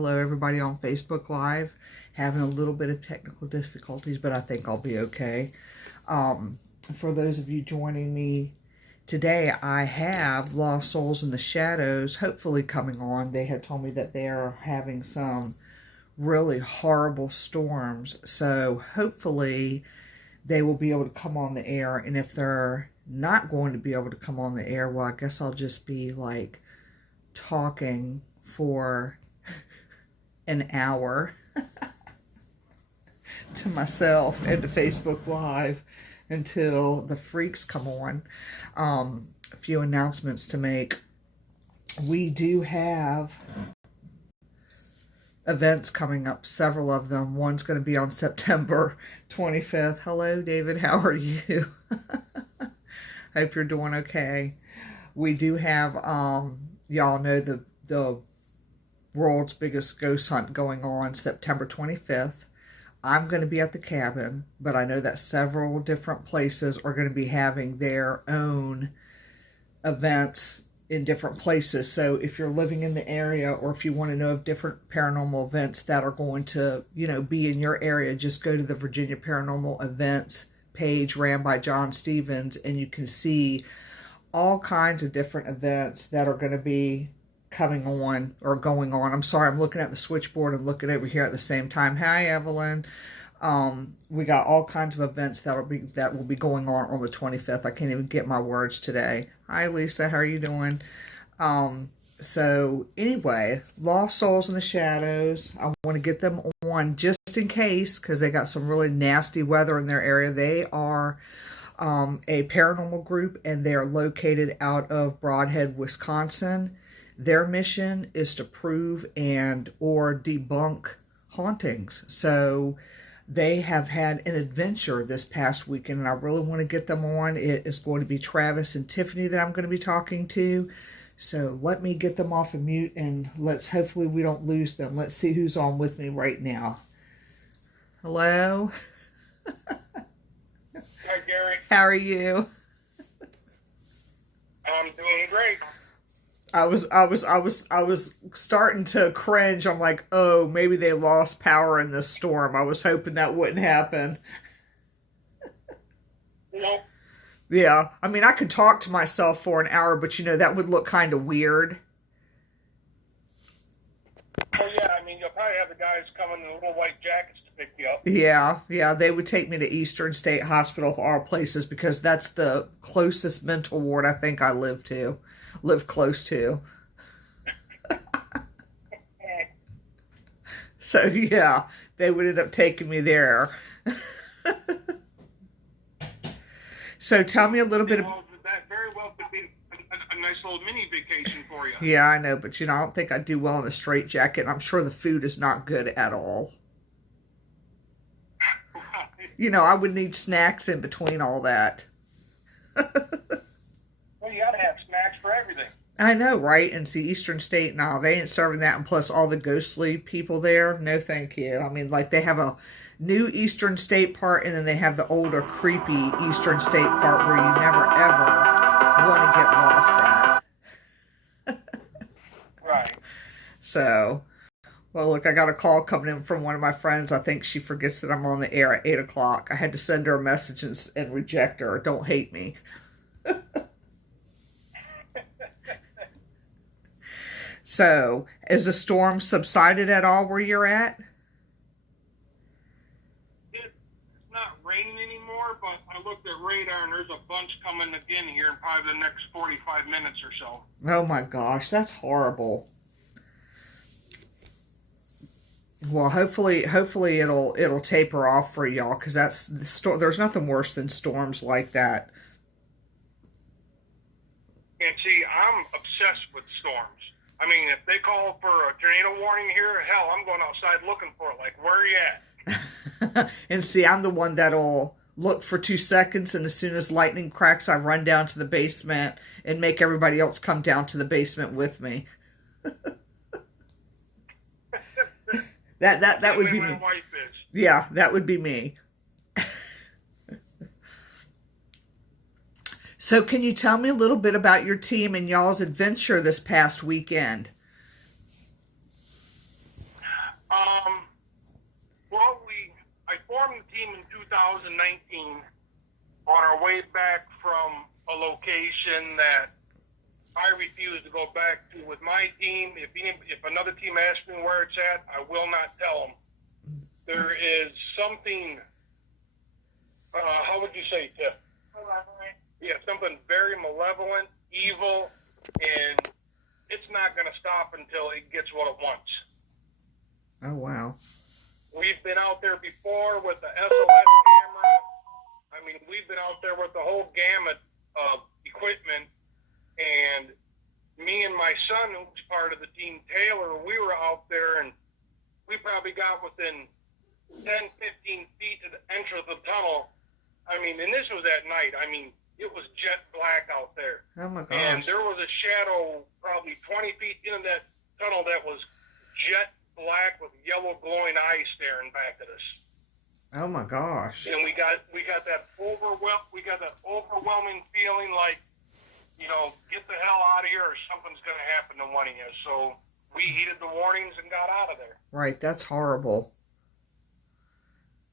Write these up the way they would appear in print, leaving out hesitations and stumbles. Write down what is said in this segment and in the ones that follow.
Hello everybody on Facebook Live. Having a little bit of technical difficulties, but I think I'll be okay. For those of you joining me today, I have Lost Souls in the Shadows hopefully coming on. They had told me that they are having some really horrible storms, so hopefully they will be able to come on the air. And if they're not going to be able to come on the air, well, I guess I'll just be like talking for an hour to myself and to Facebook Live until the freaks come on. A few announcements to make. We do have events coming up, several of them. One's going to be on September 25th. Hello, David. How are you? Hope you're doing okay. We do have, y'all know the world's biggest ghost hunt going on September 25th. I'm going to be at the cabin, but I know that several different places are going to be having their own events in different places. So if you're living in the area, or if you want to know of different paranormal events that are going to, be in your area, just go to the Virginia Paranormal Events page ran by John Stevens, and you can see all kinds of different events that are going to be coming on or going on. I'm sorry, I'm looking at the switchboard and looking over here at the same time. Hi, Evelyn. We got all kinds of events that will be going on the 25th. I can't even get my words today. Hi, Lisa. How are you doing? So anyway, Lost Souls in the Shadows. I want to get them on just in case, because they got some really nasty weather in their area. They are a paranormal group, and they are located out of Brodhead, Wisconsin. Their mission is to prove or debunk hauntings. So they have had an adventure this past weekend, and I really want to get them on. It is going to be Travis and Tiffany that I'm going to be talking to. So let me get them off of mute, and hopefully we don't lose them. Let's see who's on with me right now. Hello? Hi, Gary. How are you? I'm doing great. I was starting to cringe. I'm like, oh, maybe they lost power in this storm. I was hoping that wouldn't happen. Nope. Yeah, I mean, I could talk to myself for an hour, but that would look kind of weird. Oh yeah, I mean, you'll probably have the guys coming in little white jackets to pick you up. Yeah, they would take me to Eastern State Hospital of all places, because that's the closest mental ward I think I live close to. So yeah, they would end up taking me there. So tell me a little bit. That very well could be a nice little mini vacation for you. Yeah, I know, but I don't think I'd do well in a straitjacket. I'm sure the food is not good at all. I would need snacks in between all that. Well, you gotta have snacks for everything. I know, right? And see, Eastern State, no, they ain't serving that. And plus all the ghostly people there, no thank you. I mean, like, they have a new Eastern State part, and then they have the older, creepy Eastern State part where you never, ever want to get lost at. Right. So, well, look, I got a call coming in from one of my friends. I think she forgets that I'm on the air at 8 o'clock. I had to send her a message and reject her. Don't hate me. So, is the storm subsided at all where you're at? It's not raining anymore, but I looked at radar and there's a bunch coming again here in probably the next 45 minutes or so. Oh my gosh, that's horrible. Well, hopefully it'll taper off for y'all, because that's the storm. There's nothing worse than storms like that. And see, I'm obsessed with storms. I mean, if they call for a tornado warning here, hell, I'm going outside looking for it. Like, where are you at? And see, I'm the one that'll look for 2 seconds, and as soon as lightning cracks, I run down to the basement and make everybody else come down to the basement with me. That would be me. My wife is. Yeah, that would be me. So can you tell me a little bit about your team and y'all's adventure this past weekend? team in 2019 on our way back from a location that I refuse to go back to with my team. If another team asks me where it's at, I will not tell them. There is something, how would you say, Tiff? Malevolent. Yeah, something very malevolent, evil, and it's not going to stop until it gets what it wants. Oh, wow. We've been out there before with the SOS camera. I mean, we've been out there with the whole gamut of equipment, and me and my son, who's part of the team, Taylor, we were out there, and we probably got within 10, 15 feet to the entrance of the tunnel. I mean, and this was at night. I mean, it was jet black out there. Oh, my gosh. And there was a shadow probably 20 feet into that tunnel that was jet black with yellow glowing eyes staring back at us. Oh, my gosh. And we got that overwhelming feeling like, you know, get the hell out of here or something's going to happen to one of you. So we heeded the warnings and got out of there. Right, that's horrible.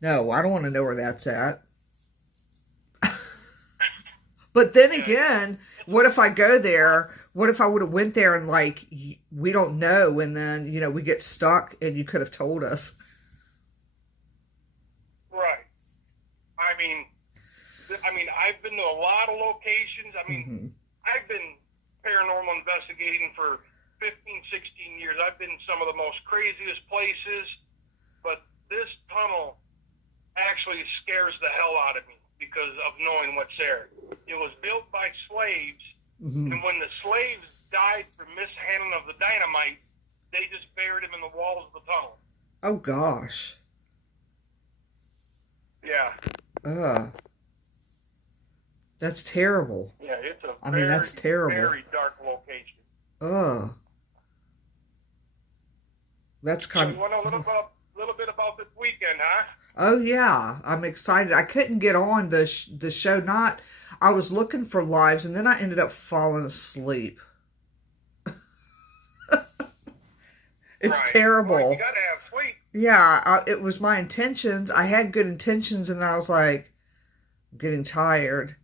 No, I don't want to know where that's at. But then again, what if I go there? What if I would have went there and, like, we don't know, and then, you know, we get stuck and you could have told us? Right. I mean, I've been to a lot of locations. I mean, I've been paranormal investigating for 15, 16 years. I've been in some of the most craziest places, but this tunnel actually scares the hell out of me because of knowing what's there. It was built by slaves, and when the slaves died from mishandling of the dynamite, they just buried him in the walls of the tunnel. Oh, gosh. Yeah. That's terrible. Yeah, it's a that's terrible. Very dark location. That's kind of... You want a little bit about this weekend, huh? Oh, yeah. I'm excited. I couldn't get on the show. I was looking for lives, and then I ended up falling asleep. It's right. terrible. Well, you gotta have sleep. Yeah, it was my intentions. I had good intentions, and I was like, I'm getting tired.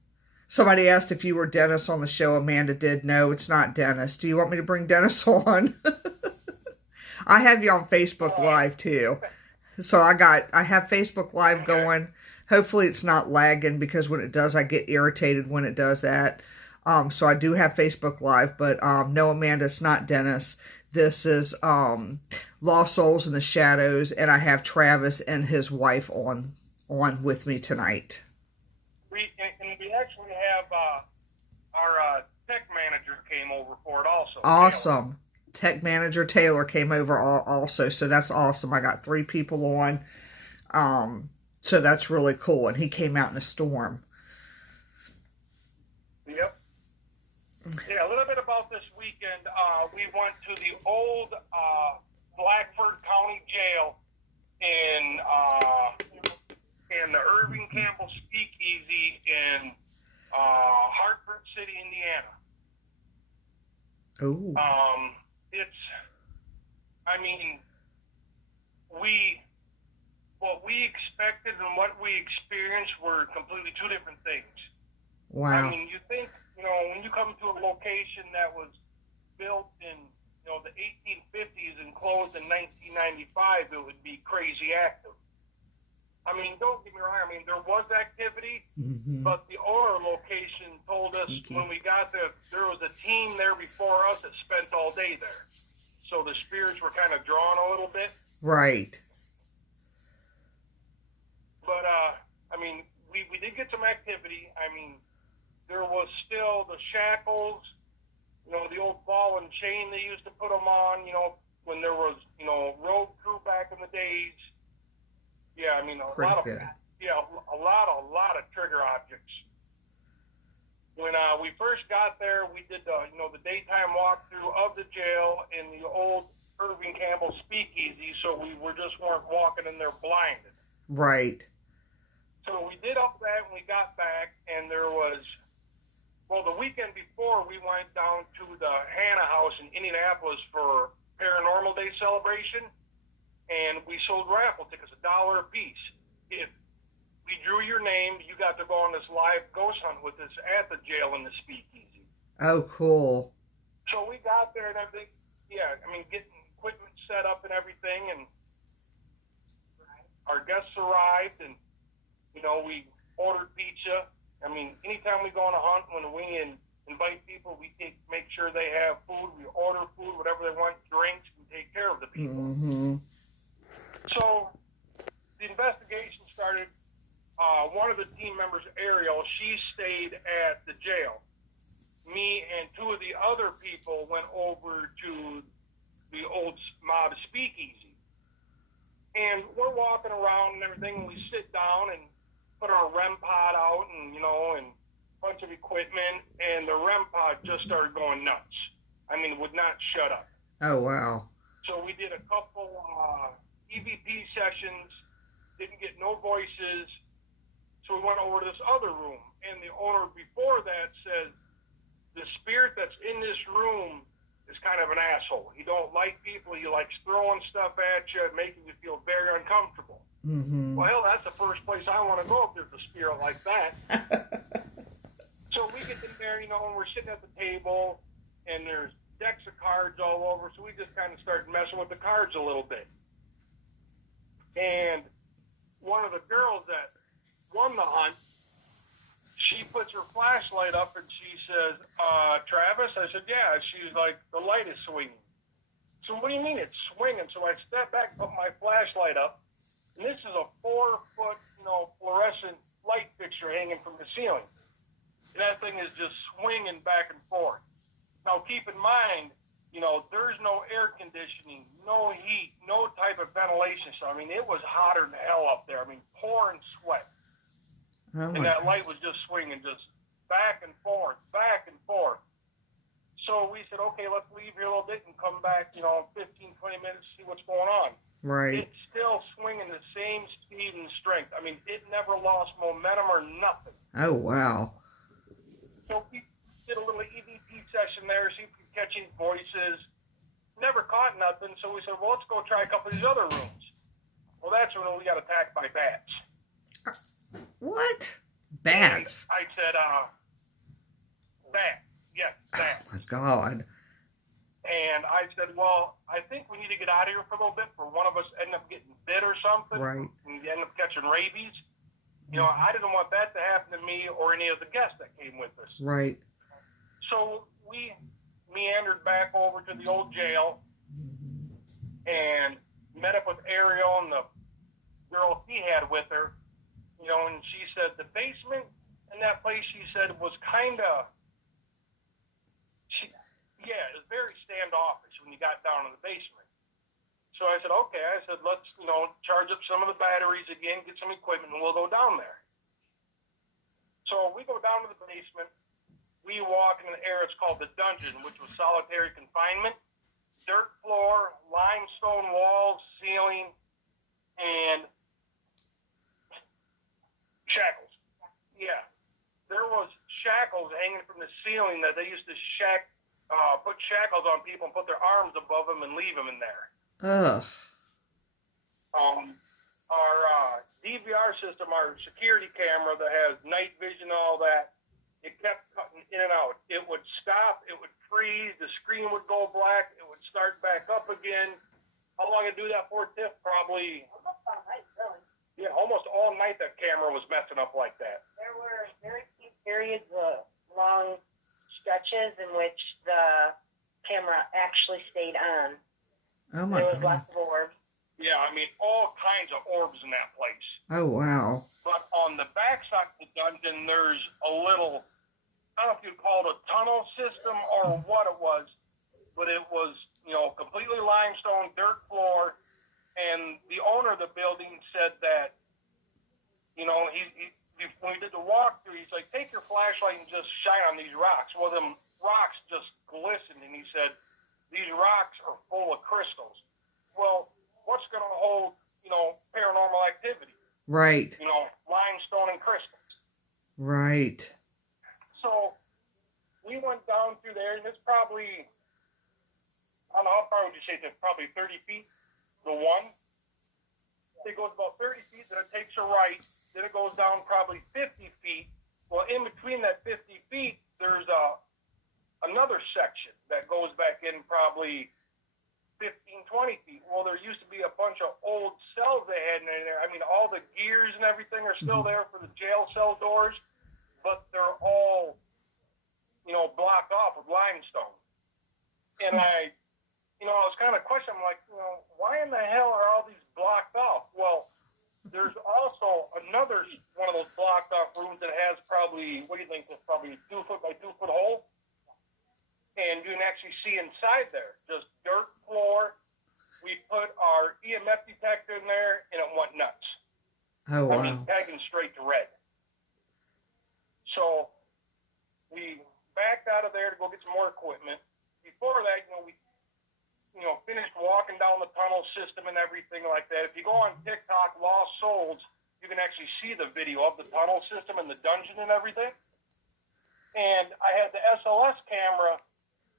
Somebody asked if you were Dennis on the show. Amanda did. No, it's not Dennis. Do you want me to bring Dennis on? I have you on Facebook Live, too. So I have Facebook Live going. Hopefully it's not lagging, because when it does, I get irritated when it does that. So I do have Facebook Live, but no, Amanda, it's not Dennis. This is Lost Souls in the Shadows, and I have Travis and his wife on with me tonight. We actually have our tech manager came over for it also. Awesome. Taylor. Tech manager Taylor came over also, so that's awesome. I got 3 people on, so that's really cool. And he came out in a storm. Yep. Yeah, a little bit about this weekend. We went to the old Blackford County Jail in the Irving Campbell Speakeasy in Hartford City, Indiana. Oh. What we expected and what we experienced were completely two different things. Wow. I mean, you think, when you come to a location that was built in, the 1850s and closed in 1995, it would be crazy active. I mean, don't get me wrong. I mean, there was activity, but the owner location told us when we got there was a team there before us that spent all day there. So the spirits were kind of drawn a little bit. Right. But, we did get some activity. I mean, there was still the shackles, the old ball and chain they used to put them on, when there was, road crew back in the days. Yeah, I mean, a lot of trigger objects. When we first got there, we did the daytime walkthrough of the jail in the old Irving Campbell Speakeasy, so we weren't walking in there blinded. Right. So we did all that when we got back, and there was, the weekend before, we went down to the Hannah House in Indianapolis for Paranormal Day celebration, and we sold raffle tickets, $1 a piece. If we drew your name. You got to go on this live ghost hunt with us at the jail in the speakeasy. Oh, cool. So we got there and everything. Yeah, I mean, getting equipment set up and everything, and our guests arrived, and we ordered pizza. I mean, anytime we go on a hunt, when we invite people, we make sure they have food. We order food, whatever they want, drinks, and take care of the people. Mm-hmm. So the investigation started. One of the team members, Ariel, she stayed at the jail. Me and two of the other people went over to the old mob speakeasy. And we're walking around and everything, and we sit down and put our REM pod out and, and a bunch of equipment, and the REM pod just started going nuts. I mean, would not shut up. Oh, wow. So we did a couple EVP sessions, didn't get no voices. So we went over to this other room, and the owner before that said, the spirit that's in this room is kind of an asshole. He don't like people. He likes throwing stuff at you, making you feel very uncomfortable. Mm-hmm. Well, hell, that's the first place I want to go if there's a spirit like that. So we get in there, and we're sitting at the table, and there's decks of cards all over, so we just kind of started messing with the cards a little bit. And one of the girls that won the hunt, she puts her flashlight up and she says, Travis? I said, yeah. She's like, the light is swinging. So what do you mean it's swinging? So I step back, put my flashlight up, and this is a 4-foot, fluorescent light fixture hanging from the ceiling. And that thing is just swinging back and forth. Now keep in mind, there's no air conditioning, no heat, no type of ventilation. So, I mean, it was hotter than hell up there. I mean, pouring sweat. Oh, and that light was just swinging, just back and forth, back and forth. So we said, okay, let's leave here a little bit and come back, 15, 20 minutes, see what's going on. right. It's still swinging the same speed and strength. I mean, it never lost momentum or nothing. Oh, wow. So we did a little EVP session there, see if we could catch any voices. Never caught nothing, so we said, well, let's go try a couple of these other rooms. Well, that's when we got attacked by bats. What? Bats? I said, bat. Yes, bat. Oh, my God. And I said, well, I think we need to get out of here for a little bit, for one of us end up getting bit or something. Right. And end up catching rabies. I didn't want that to happen to me or any of the guests that came with us. Right. So we meandered back over to the old jail and met up with Ariel and the girl he had with her. And she said the basement in that place, she said, was kind of, it was very standoffish when you got down in the basement. So I said, okay. I said, let's, charge up some of the batteries again, get some equipment, and we'll go down there. So we go down to the basement. We walk in an area, it's called the dungeon, which was solitary confinement. Dirt floor, limestone walls, ceiling, and shackles. Yeah. There was shackles hanging from the ceiling that they used to put shackles on people and put their arms above them and leave them in there. Ugh. Our DVR system, our security camera that has night vision and all that, it kept cutting in and out. It would stop, it would freeze, the screen would go black, it would start back up again. How long did it do that for, Tiff? Probably almost all night, really. Yeah, almost all night that camera was messing up like that. There were very few periods of long stretches in which the camera actually stayed on. Oh, my God. There was God. lots of orbs. Yeah, I mean, all kinds of orbs in that place. Oh, wow. But on the backside of the dungeon, there's a little, I don't know if you'd call it a tunnel system or what it was, but it was, completely limestone, dirt floor, and the owner of the building said that, when we did the walkthrough, he's like, take your flashlight and just shine on these rocks. Well, them rocks just glistened, and he said, these rocks are full of crystals. Well, what's going to hold, paranormal activity? Right. Limestone and crystals. Right. So we went down through there, and it's probably, I don't know, how far would you say it's probably 30 feet, the one. It goes about 30 feet, then it takes a right, then it goes down probably 50 feet. Well, in between that 50 feet, there's another section that goes back in probably 15, 20 feet. Well, there used to be a bunch of old cells they had in there. I mean, all the gears and everything are still there for the jail cell doors, but they're all, blocked off with limestone. And I was kind of questioning, I'm like, why in the hell are all these blocked off? Well, there's also another one of those blocked off rooms that has probably, what do you think, it's probably 2 foot by 2 foot hole. And you can actually see inside there, just dirt floor. We put our EMF detector in there, and it went nuts. Oh, wow. I mean, tagging straight to red. So we backed out of there to go get some more equipment. Before that, we finished walking down the tunnel system and everything like that. If you go on TikTok, Lost Souls, you can actually see the video of the tunnel system and the dungeon and everything. And I had the SLS camera,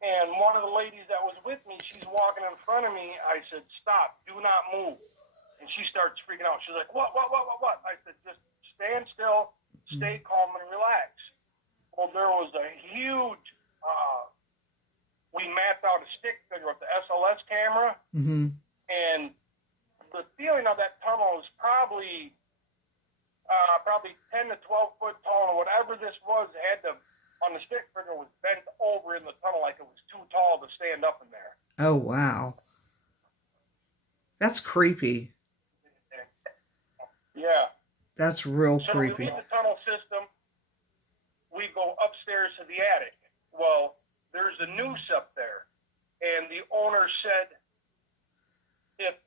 and one of the ladies that was with me, she's walking in front of me. I said, "Stop, do not move." And she starts freaking out. She's like, what? I said, "Just stand still, stay calm and relax." Well, there was a huge, we mapped out a stick figure with the SLS camera, and the ceiling of that tunnel is probably 10 to 12 foot tall, or whatever this was, on the stick figure was bent over in the tunnel like it was too tall to stand up in there. Oh, wow. That's creepy. Yeah. That's real So creepy. we leave the tunnel system, we go upstairs to the attic. Well, there's a noose up there, and the owner said if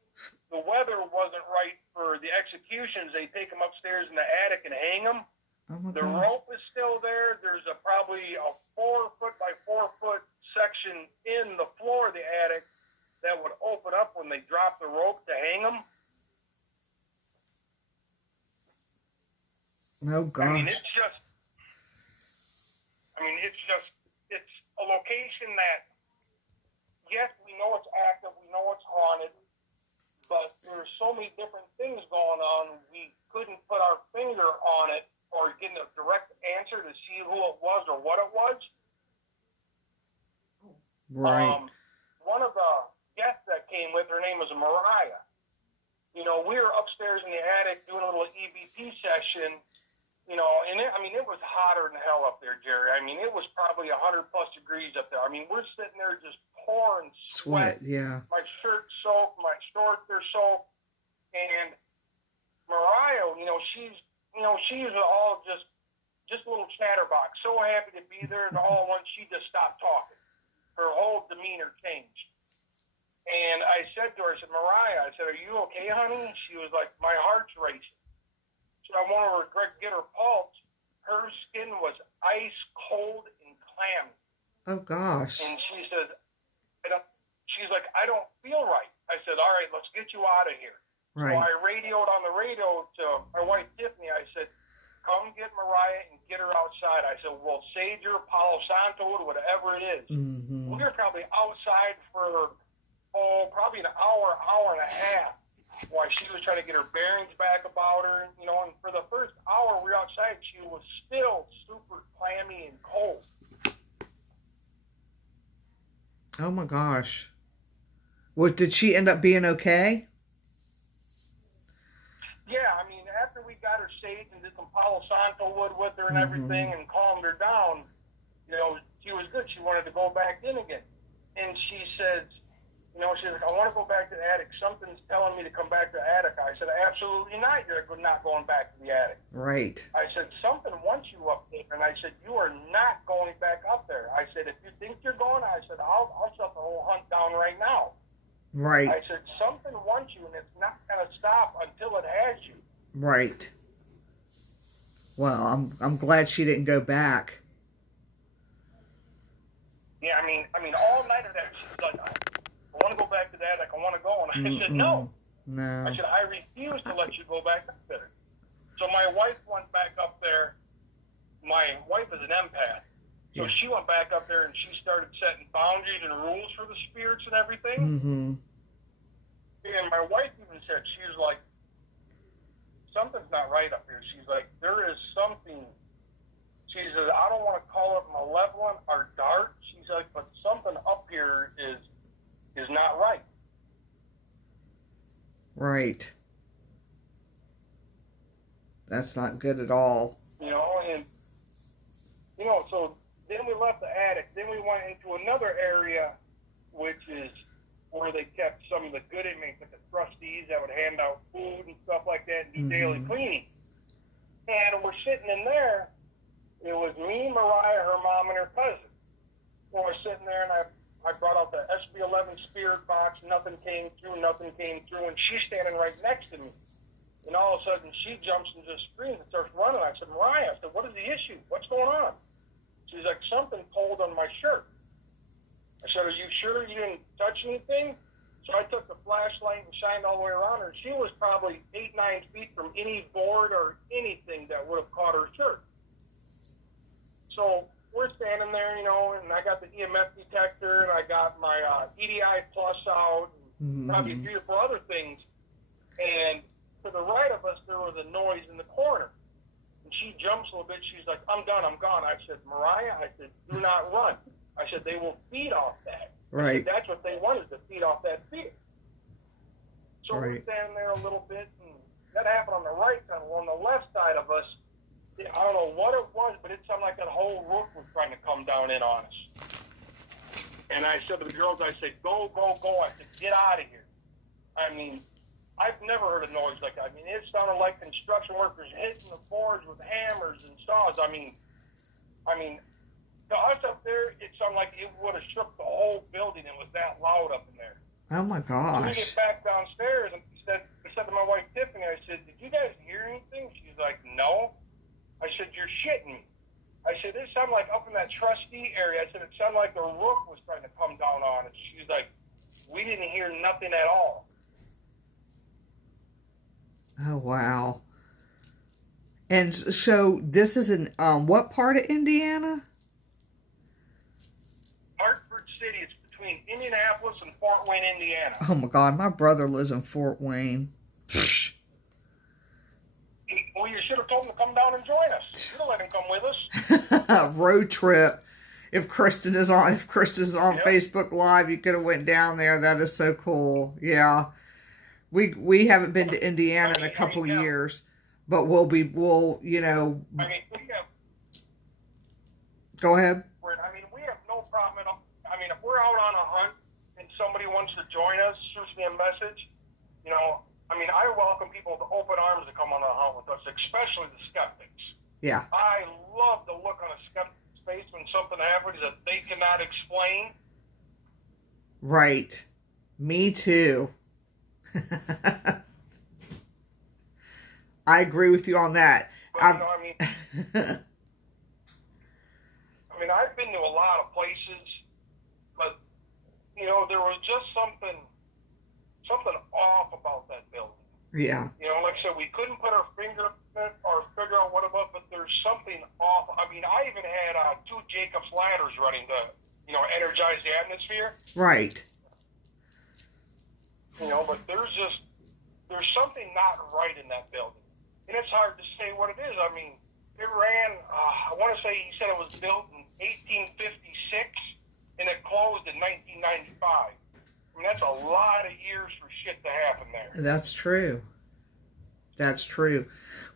the weather wasn't right for the executions, they take them upstairs in the attic and hang them. Oh my The God. rope is still there. There's probably a 4 foot by 4 foot section in the floor of the attic that would open up when they drop the rope to hang them. Oh gosh. It's a location that, yes, we know it's active, we know it's haunted, but there's so many different things going on, we couldn't put our finger on it or get a direct answer to see who it was or what it was. Right. One of the guests that came with, her name was Mariah. We were upstairs in the attic doing a little EVP session, and it was hotter than hell up there, Jerry. I mean, it was probably 100 plus degrees up there. I mean, we're sitting there just pouring sweat. Yeah. My shirt's soaked, my shorts are soaked, and Mariah, she's all just a little chatterbox, so happy to be there, and all at once she just stopped talking. Her whole demeanor changed. And I said to her, I said, "Mariah," I said, "Are you okay, honey?" She was like, "My heart's racing." So I wanted to get her pulse. Her skin was ice cold and clammy. Oh gosh. And she says, she's like, "I don't feel right." I said, "All right, let's get you out of here." Right. So I radioed on the radio to my wife, Tiffany. I said, "Come get Mariah and get her outside." I said, "We'll sage her, Palo Santo, whatever it is." We were probably outside for, probably an hour and a half while she was trying to get her bearings back about her. And for the first hour we were outside, she was still super clammy and cold. Oh my gosh. What, did she end up being okay? Yeah, I mean, after we got her saved and did some Palo Santo wood with her and everything and calmed her down, she was good. She wanted to go back in again. And she says, she's like, "I want to go back to the attic. Something's telling me to come back to the attic." I said, "Absolutely not. You're not going back to the attic." Right. I said, "Something wants you up there." And I said, "You are not going back up there." I said, "If you think you're going," I said, I'll shut the whole hunt down right now." Right. I said, "Something wants you, and it's not going to stop until it has you." Right. Well, I'm glad she didn't go back. Yeah, I mean, all night of that, she was like, "I want to go back to the attic. I want to go." And I said, "No." No. I said, "I refuse to let you go back up there." So my wife went back up there. My wife is an empath. So she went back up there and she started setting boundaries and rules for the spirits and everything. And my wife even said, she was like, something's not right up here. She's like, there is something. She says, I don't want to call it malevolent or dark. She's like, but something up here is not right. Right. That's not good at all. You know, and, you know, so then we left the attic. Then we went into another area, which is where they kept some of the good inmates, like the trustees that would hand out food and stuff like that and do daily cleaning. And we're sitting in there. It was me, Mariah, her mom, and her cousin. So we're sitting there, and I brought out the SB11 spirit box. Nothing came through, and she's standing right next to me. And all of a sudden, she jumps into the screen and starts running. I said, Mariah, I said, what is the issue? What's going on? She's like, something pulled on my shirt. I said, are you sure you didn't touch anything? So I took the flashlight and shined all the way around her. She was probably 8-9 feet from any board or anything that would have caught her shirt. So we're standing there, you know, and I got the EMF detector, and I got my EDI Plus out, and probably 3 or 4 other things. And to the right of us, there was a noise in the corner. And she jumps a little bit. She's like, I'm done, I'm gone. I said, Mariah, I said, do not run. I said, they will feed off that. Right. Said, that's what they want, is to feed off that fear. So right. We're standing there a little bit, and that happened on the right side. Well, on the left side of us, I don't know what it was, but it sounded like that whole roof was trying to come down in on us. And I said to the girls, I said, go, go, go. I said, get out of here. I mean, I've never heard a noise like that. I mean, it sounded like construction workers hitting the boards with hammers and saws. I mean, to us up there, it sounded like it would have shook the whole building. It was that loud up in there. Oh, my gosh. So we get back downstairs, and I said to my wife, Tiffany, I said, did you guys hear anything? She's like, no. I said, you're shitting me. I said, it sounded like up in that trustee area. I said, it sounded like the roof was trying to come down on us. She's like, we didn't hear nothing at all. Oh, wow. And so this is in what part of Indiana? Hartford City. It's between Indianapolis and Fort Wayne, Indiana. Oh, my God. My brother lives in Fort Wayne. Well, you should have told him to come down and join us. You should have let him come with us. Road trip. If Kristen is on Yep. Facebook Live, you could have went down there. That is so cool. Yeah. We haven't been to Indiana in a couple years, but we'll you know. I mean, we have. Go ahead. I mean, we have no problem at all. I mean, if we're out on a hunt and somebody wants to join us, shoots me a message, you know, I mean, I welcome people with open arms to come on a hunt with us, especially the skeptics. Yeah. I love the look on a skeptic's face when something happens that they cannot explain. Right. Me too. I agree with you on that. But, you know, I mean, I've been to a lot of places, but, you know, there was just something off about that building. Yeah. You know, like I said, we couldn't put our finger on it or figure out what it was, but there's something off. I mean, I even had 2 Jacob's ladders running to, you know, energize the atmosphere. Right. You know, but there's something not right in that building. And it's hard to say what it is. I mean, it ran, I want to say he said it was built in 1856, and it closed in 1995. I mean, that's a lot of years for shit to happen there. That's true. That's true.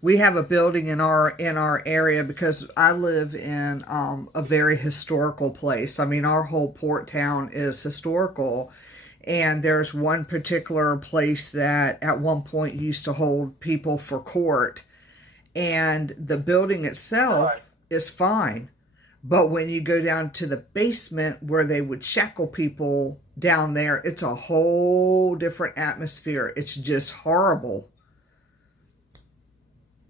We have a building in our area because I live in a very historical place. I mean, our whole port town is historical. And there's one particular place that at one point used to hold people for court. And the building itself is fine. But when you go down to the basement where they would shackle people down there, it's a whole different atmosphere. It's just horrible.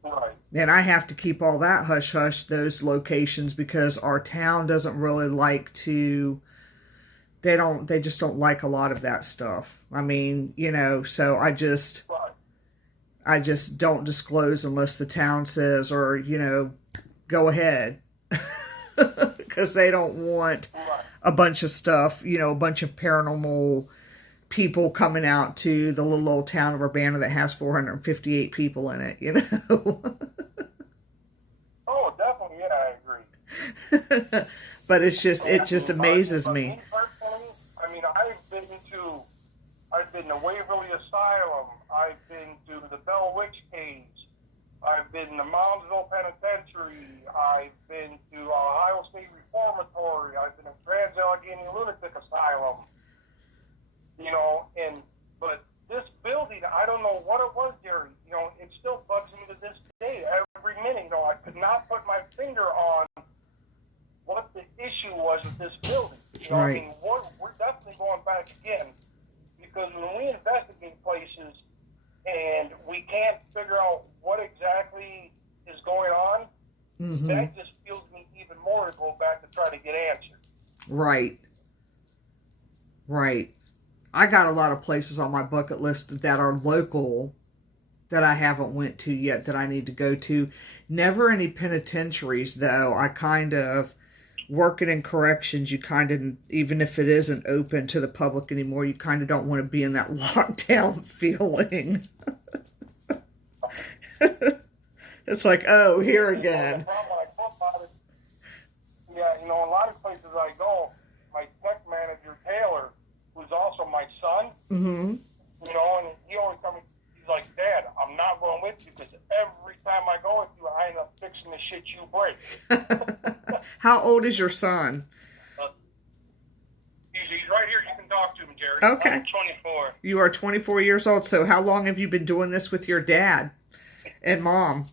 Right. And I have to keep all that hush-hush, those locations, because our town doesn't really like to... They just don't like a lot of that stuff. I mean, you know, so I just don't disclose unless the town says, or, you know, go ahead. Because they don't want a bunch of stuff, you know, a bunch of paranormal people coming out to the little old town of Urbana that has 458 people in it, you know. Oh, definitely, yeah, I agree. But it just amazes me. Me personally, I mean, I've been to Waverly Asylum, I've been to the Bell Witch Cage, I've been to Moundsville Penitentiary, I've been to Ohio State Reformatory, I've been to Trans-Allegheny Lunatic Asylum, you know, but this building, I don't know what it was, Gary, you know, it still bugs me to this day, every minute, you know, I could not put my finger on what the issue was with this building. You know, right. I mean, we're definitely going back again, because when we investigate places and we can't figure out what exactly is going on, that just fuels me even more to go back to try to get answers. Right. Right. I got a lot of places on my bucket list that are local that I haven't went to yet that I need to go to. Never any penitentiaries, though. I kind of, working in corrections, you kind of, even if it isn't open to the public anymore, you kind of don't want to be in that lockdown feeling. It's like, oh, here again. Yeah, you know, a lot of places I go, my tech manager, Taylor, who's also my son, you know, and he always comes, he's like, Dad, I'm not going with you because every time I go with you, I end up fixing the shit you break. How old is your son? He's right here. You can talk to him, Jerry. Okay. I'm 24. You are 24 years old. So how long have you been doing this with your dad and mom?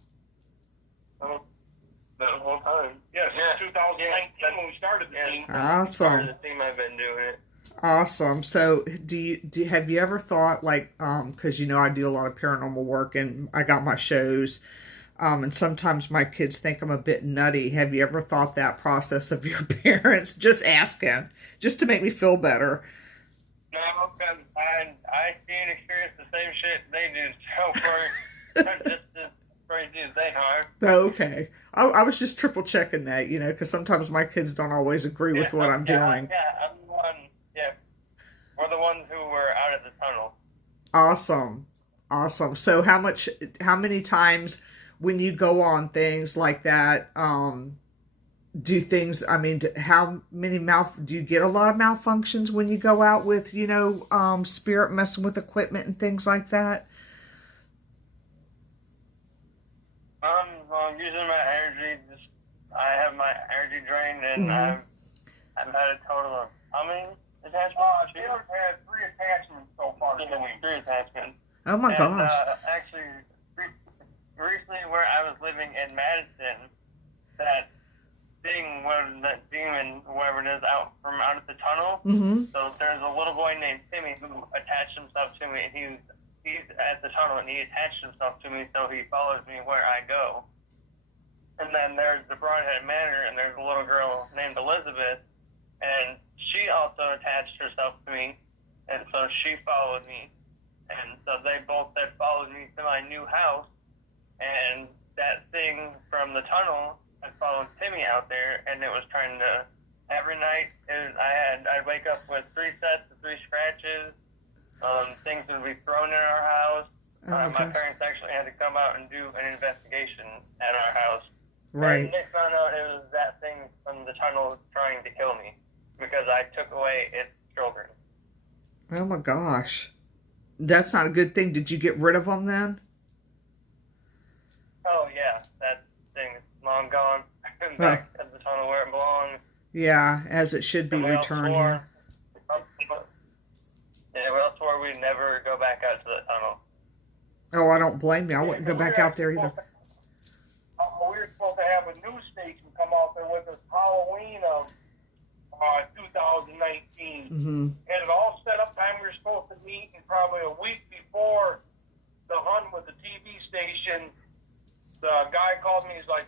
The whole time. Yes, yeah, 2019 when we started the team. Awesome. The team, I've been doing it. Awesome. So have you ever thought, like, because, you know, I do a lot of paranormal work and I got my shows, and sometimes my kids think I'm a bit nutty. Have you ever thought that process of your parents? Just asking, just to make me feel better. No, because I see and experience the same shit they do. So for I'm just as crazy as they are. Okay. I was just triple checking that, you know, because sometimes my kids don't always agree with what I'm doing. I'm the one. Yeah, we're the ones who were out at the tunnel. Awesome. So how many times when you go on things like that, do things, I mean, how many do you get a lot of malfunctions when you go out with, you know, spirit messing with equipment and things like that? I'm using my energy, I have my energy drained, and I've had a total of how many attachments? Taylor's had 3 attachments so far. 3 attachments. Oh my gosh. Actually, recently where I was living in Madison, that demon, whoever it is, out at the tunnel. So there's a little boy named Timmy who attached himself to me, and he's at the tunnel, and he attached himself to me, so he follows me where I go. And then there's the Broadhead Manor, and there's a little girl named Elizabeth, and she also attached herself to me, and so she followed me. And so they both followed me to my new house, and that thing from the tunnel had followed Timmy out there, and it was trying to, every night, I'd wake up with 3 sets of 3 scratches. Things would be thrown in our house. My parents actually had to come out and do an investigation at our house. Right. And they found out it was that thing from the tunnel trying to kill me because I took away its children. Oh my gosh. That's not a good thing. Did you get rid of them then? Oh yeah, that thing is long gone. Back at the tunnel where it belongs. Yeah, as it should be returned here. Yeah, we all swore we'd never go back out to the tunnel. Oh, I don't blame you. I wouldn't go back out there either. We were supposed to have a news station come out there with us Halloween of 2019. And it all set up time we were supposed to meet, and probably a week before the hunt with the TV station, the guy called me. He's like,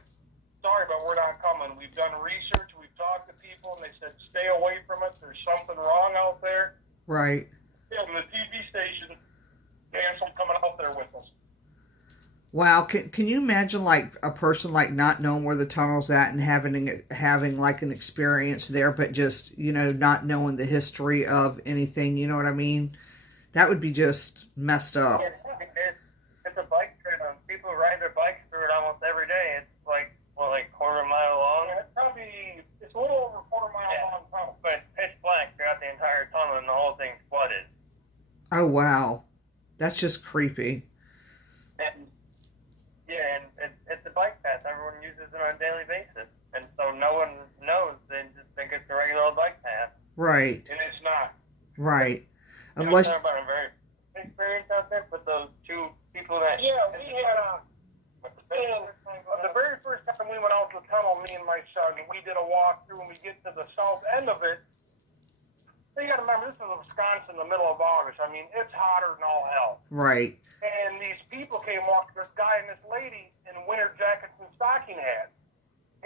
sorry, but we're not coming. We've done research. We've talked to people, and they said, stay away from it. There's something wrong out there. Right. Yeah, and the TV station canceled coming out there with us. Wow, can you imagine like a person like not knowing where the tunnel's at and having like an experience there, but just, you know, not knowing the history of anything, you know what I mean? That would be just messed up. Yeah, it's a bike trail, and people ride their bikes through it almost every day. It's like, well, like quarter mile long. Yeah, it's a little over a quarter mile long tunnel. But it's pitch black throughout the entire tunnel, and the whole thing's flooded. Oh, wow. That's just creepy. And yeah, and it's a bike path. Everyone uses it on a daily basis, and so no one knows. They just think it's a regular old bike path. Right. And it's not. Right. Unless Unless... talking about a very experience out there, but those two people that Yeah, we had the very first time we went out to the tunnel, me and my son, we did a walkthrough, and we get to the south end of it. So you got to remember, this is Wisconsin in the middle of August. I mean, it's hotter than all hell. Right. And these people came walking, this guy and this lady in winter jackets and stocking hats.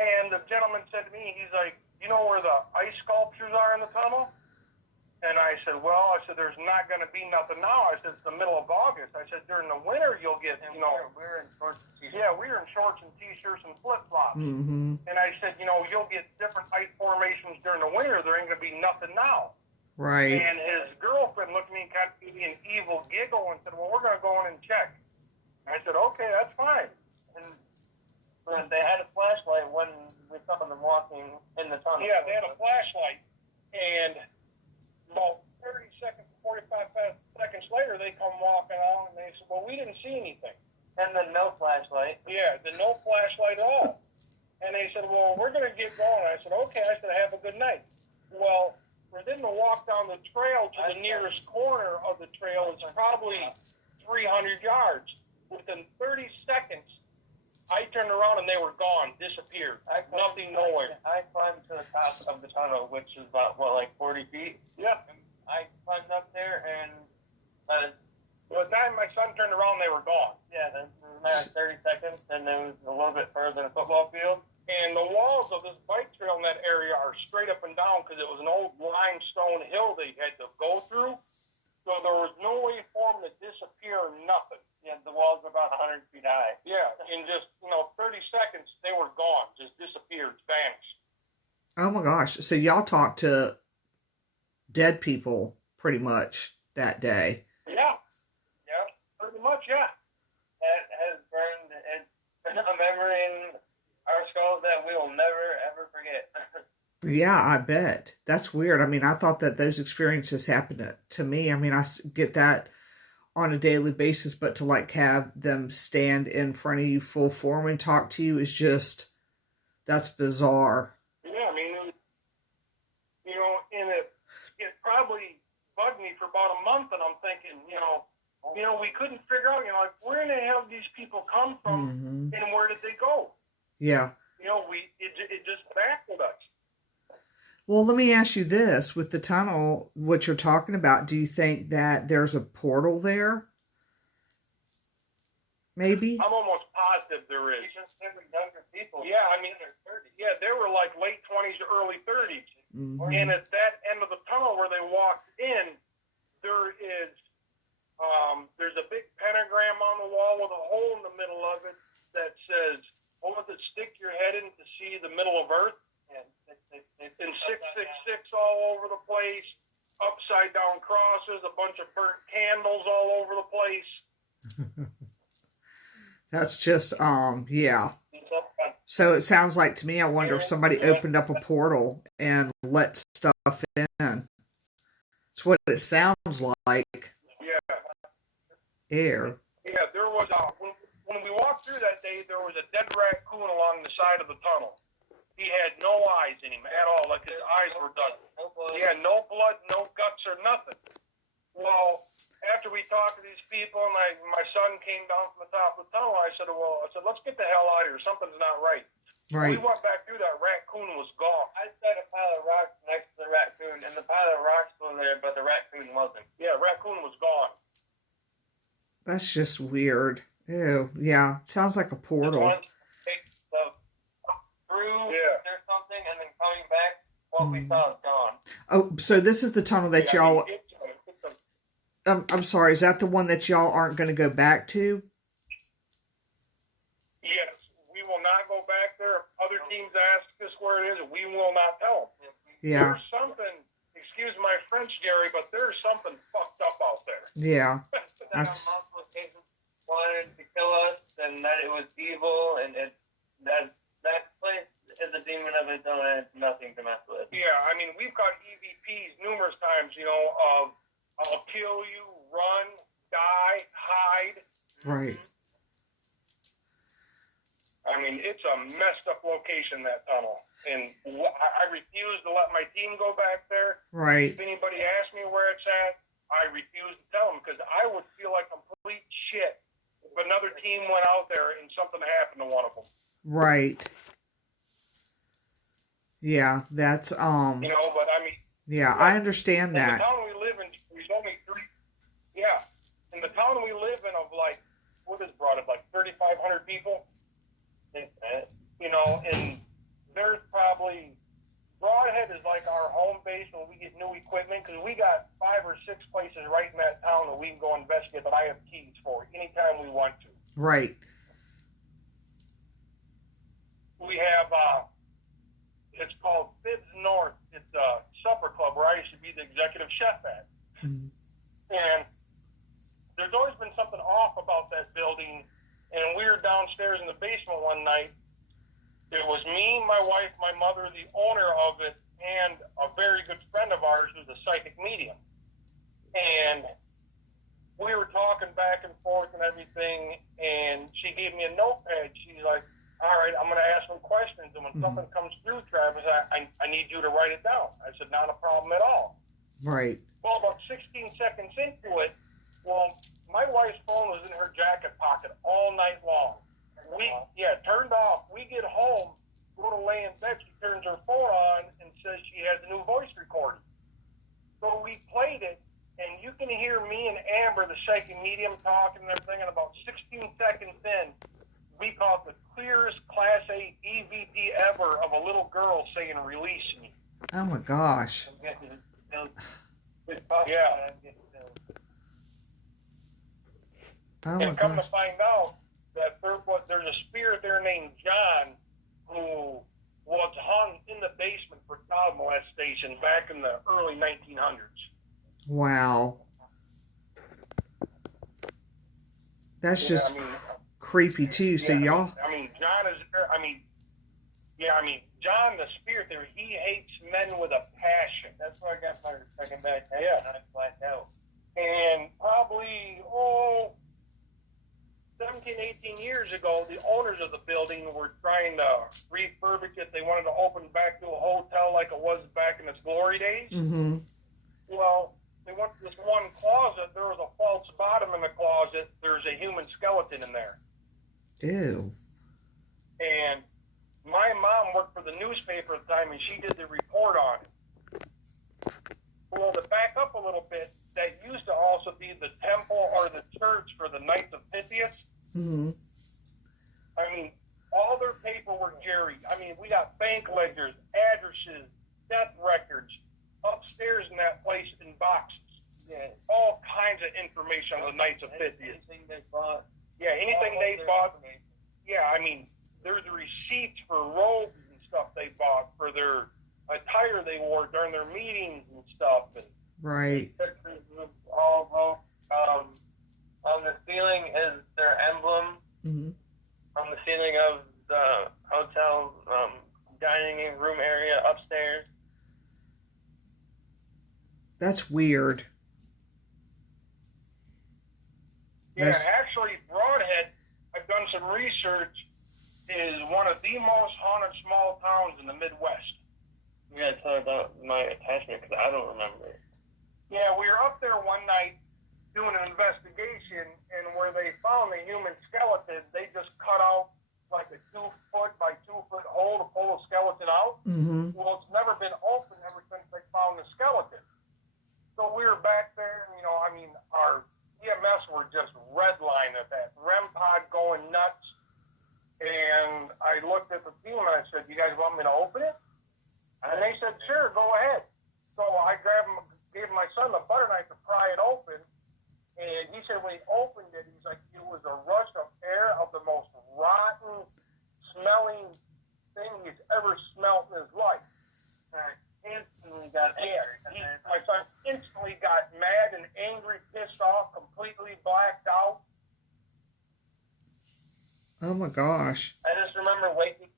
And the gentleman said to me, he's like, you know where the ice sculptures are in the tunnel? And I said, well, there's not going to be nothing now. I said, it's the middle of August. I said, during the winter, you'll get, we were in shorts and t-shirts. Yeah, we were in shorts and t-shirts and flip-flops. Mm-hmm. And I said, you'll get different ice formations during the winter. There ain't going to be nothing now. Right. And his girlfriend looked at me and kind of gave me an evil giggle and said, well, we're going to go in and check. And I said, okay, that's fine. And they had a flashlight when we saw them walking in the tunnel. Yeah, they had a flashlight. And about 30 seconds, 45 seconds later, they come walking along and they said, well, we didn't see anything. And then no flashlight. Yeah, no flashlight at all. And they said, well, we're going to get going. I said, okay. I said, have a good night. Well, for them to walk down the trail to the nearest corner of the trail is probably 300 yards. Within 30 seconds, I turned around and they were gone, disappeared. Nothing, nowhere. I climbed to the top of the tunnel, which is about, like 40 feet? Yep. And I climbed up there, and by the time my son turned around, they were gone. Yeah, it was a matter of 30 seconds, and it was a little bit further than a football field. And the walls of this bike trail in that area are straight up and down because it was an old limestone hill they had to go through. So there was no way for them to disappear or nothing. Yeah, the walls were about 100 feet high. Yeah, in just, 30 seconds, they were gone, just disappeared, vanished. Oh my gosh. So y'all talked to dead people pretty much that day. Yeah. Yeah, pretty much, yeah. That has burned a memory in our skulls that we will never, ever forget. Yeah, I bet. That's weird. I mean, I thought that those experiences happened to me. I mean, I get that on a daily basis, but to have them stand in front of you full form and talk to you is just, that's bizarre. Yeah, I mean, and it probably bugged me for about a month, and I'm thinking, we couldn't figure out, where in the hell did these people come from, and where did they go? Yeah. It just baffled us. Well, let me ask you this. With the tunnel, what you're talking about, do you think that there's a portal there? Maybe? I'm almost positive there is. Younger people. Yeah, I mean, they were like late 20s to early 30s. Mm-hmm. And at that end of the tunnel where they walked in, there is, there's a big pentagram on the wall with a hole in the middle of it that says, what was it, stick your head in to see the middle of Earth? And 666 all over the place, upside down crosses, a bunch of burnt candles all over the place. That's just, yeah. So it sounds like to me, I wonder if somebody opened up a portal and let stuff in. It's what it sounds like. Yeah. Air. Yeah, there was when we walked through that day, there was a dead raccoon along the side of the tunnel. He had no eyes in him at all, like his eyes were done. He had no blood, no guts, or nothing. Well, after we talked to these people, and my son came down from the top of the tunnel, I said, let's get the hell out of here. Something's not right. Right. We went back through, that raccoon was gone. I set a pile of rocks next to the raccoon, and the pile of rocks was there, but the raccoon wasn't. Yeah, raccoon was gone. That's just weird. Ew, yeah. Sounds like a portal. Through or something, and then coming back, what we saw is gone. Oh, so this is the tunnel that y'all... I'm sorry, is that the one that y'all aren't going to go back to? Yes, we will not go back there. If other teams ask us where it is, we will not tell them. Yeah. There's something excuse my French, Gary, but there's something fucked up out there. Yeah. There are multiple cases wanted to kill us, and that it was evil, and that place is a demon of its own, and it's nothing to mess with. Yeah, I mean, we've got EVPs numerous times, you know, of I'll kill you, run, die, hide. Right. I mean, it's a messed up location, that tunnel. And I refuse to let my team go back there. Right. If anybody asks me where it's at, I refuse to tell them because I would feel like complete shit if another team went out there and something happened to one of them. Right. Yeah, that's You know, but I mean. Yeah, I understand that. The town we live in, there's only three. Yeah, in the town we live in of like, what is brought up, like 3,500 people. You know, and there's probably Broadhead is like our home base when we get new equipment because we got 5 or 6 places right in that town that we can go investigate that I have keys for anytime we want to. Right. We have, it's called Fibs North. It's a supper club where I used to be the executive chef at. Mm-hmm. And there's always been something off about that building. And we were downstairs in the basement one night. It was me, my wife, my mother, the owner of it, and a very good friend of ours who's a psychic medium. And we were talking back and forth and everything, and she gave me a notepad. She's like, all right, I'm going to ask some questions, and when something comes through, Travis, I need you to write it down. I said, not a problem at all. Right. Well, about 16 seconds into it, my wife's phone was in her jacket pocket all night long. Turned off. We get home, go to lay in bed. She turns her phone on and says she has a new voice recording. So we played it, and you can hear me and Amber, the psychic medium, talking and everything. And about 16 seconds in, we caught the clearest Class A EVP ever of a little girl saying, "Release me." Oh my gosh. Yeah. Oh my And come gosh. to find out that there's a spirit there named John who was hung in the basement for child molestation back in the early 1900s. Wow. That's just creepy too. So y'all. John is. John, the spirit there, he hates men with a passion. That's why I got my second back. Yeah, I blacked out. And probably 17, 18 years ago, the owners of the building were trying to refurbish it. They wanted to open back to a hotel like it was back in its glory days. Mm-hmm. Well, they went to this one closet. There was a false bottom in the closet. There's a human skeleton in there. Ew. And my mom worked for the newspaper at the time, and she did the report on it. Well, to back up a little bit, that used to also be the temple or the church for the Knights of Pythias. Mm-hmm. All their paperwork, Geri. We got bank ledgers, addresses, death records, upstairs in that place in boxes. Yeah, all kinds of information on the Knights of Pythias. Anything they bought. Yeah, anything they bought. Yeah, there's receipts for robes and stuff they bought for their attire they wore during their meetings and stuff. And right. Pictures of all on the ceiling is their emblem. Mm-hmm. On the ceiling of the hotel dining room area upstairs. That's weird. Yeah, actually, Broadhead, I've done some research, is one of the most haunted small towns in the Midwest. You gotta tell about my attachment because I don't remember it. Yeah, we were up there one night doing an investigation, and where they found the human skeleton, they just cut out like a 2-foot by 2-foot hole to pull the skeleton out. Mm-hmm. Well, it's never been opened ever since they found the skeleton. So we were back there, and, our EMS were just redlining at that. REM pod going nuts. And I looked at the team and I said, "You guys want me to open it?" And they said, "Sure, go ahead." So I gave my son the butter knife to pry it open. And he said when he opened it, he's like, it was a rush of air of the most rotten, smelling thing he's ever smelled in his life. And I instantly got air. He Oh my gosh. I just remember waking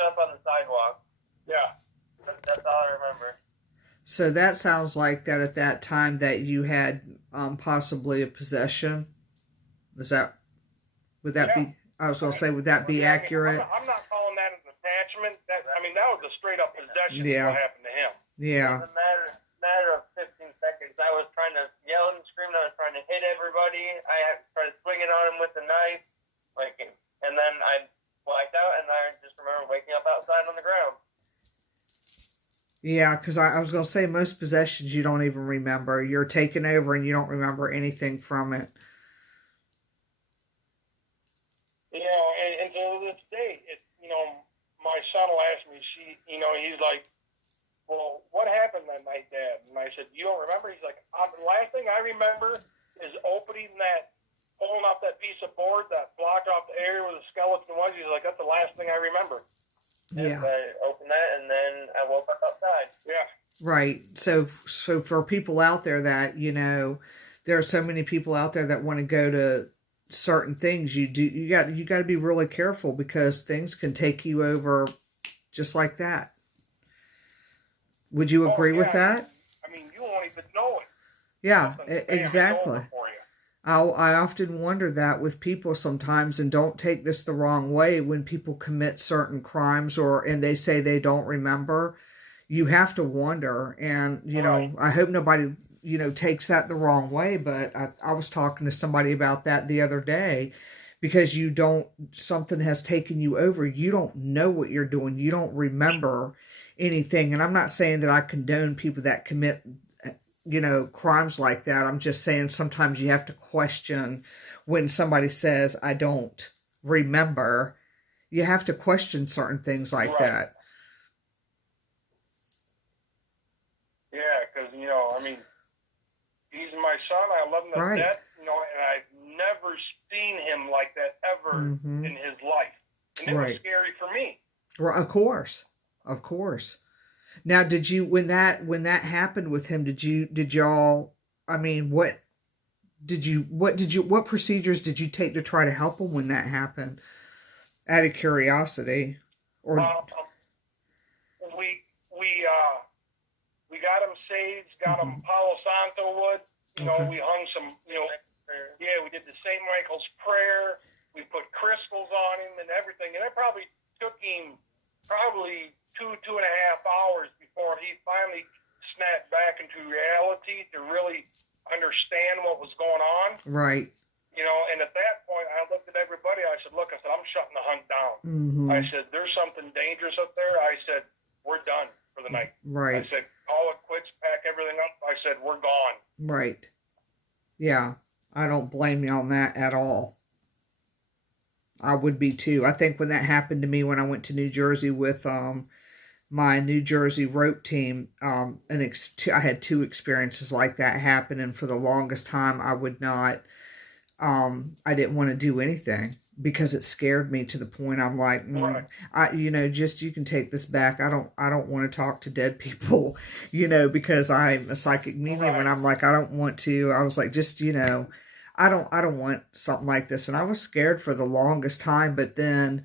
up on the sidewalk. Yeah. That's all I remember. So that sounds like that at that time that you had possibly a possession. Would that Yeah. be, I was going to say, would that be Yeah, accurate? I'm not calling that an attachment. That was a straight up possession. Yeah. What happened to him? Yeah. It was a matter of 15 seconds. I was trying to yell and scream. I was trying to hit everybody. I had tried swinging on him with the knife, and then I blacked out, and I just remember waking up outside on the ground. Yeah, because I was going to say most possessions you don't even remember. You're taken over and you don't remember anything from it. And to this day, my son will ask me, he's like, well, what happened that night, Dad? And I said, you don't remember? He's like, the last thing I remember is pulling off that piece of board that blocked off the area where the skeleton was. He's like, that's the last thing I remember. Yeah. And I opened that, and then I woke up outside. Yeah. Right. So for people out there that, there are so many people out there that want to go to certain things, you got to be really careful because things can take you over just like that. Would you agree with that? I mean, you won't even know it. Yeah, exactly. I often wonder that with people sometimes, and don't take this the wrong way, when people commit certain crimes and they say they don't remember, you have to wonder. And, Right. I hope nobody, takes that the wrong way. But I was talking to somebody about that the other day, because something has taken you over. You don't know what you're doing. You don't remember anything. And I'm not saying that I condone people that commit crimes like that. I'm just saying sometimes you have to question when somebody says, I don't remember. You have to question certain things like that. Yeah, because, he's my son. I love him to death, and I've never seen him like that ever in his life. And it was scary for me. Well, of course. Now, did you, when that happened with him, did y'all, I mean, what procedures did you take to try to help him when that happened? Out of curiosity, or we got him sage, got him Palo Santo wood. We hung some, we did the St. Michael's prayer. We put crystals on him and everything, and it probably took him 2.5 hours before he finally snapped back into reality to really understand what was going on. Right. And at that point, I looked at everybody. I said, I'm shutting the hunt down. I said, there's something dangerous up there. I said, we're done for the night. Right. I said, call it quits, pack everything up. I said, we're gone. Right. Yeah. I don't blame you on that at all. I would be too. I think when that happened to me when I went to New Jersey with my New Jersey rope team, I had 2 experiences like that happen, and for the longest time I would not, I didn't want to do anything because it scared me to the point I'm like, you can take this back. I don't want to talk to dead people, because I'm a psychic medium, and I'm like, I don't want to. I was like, I don't want something like this. And I was scared for the longest time. But then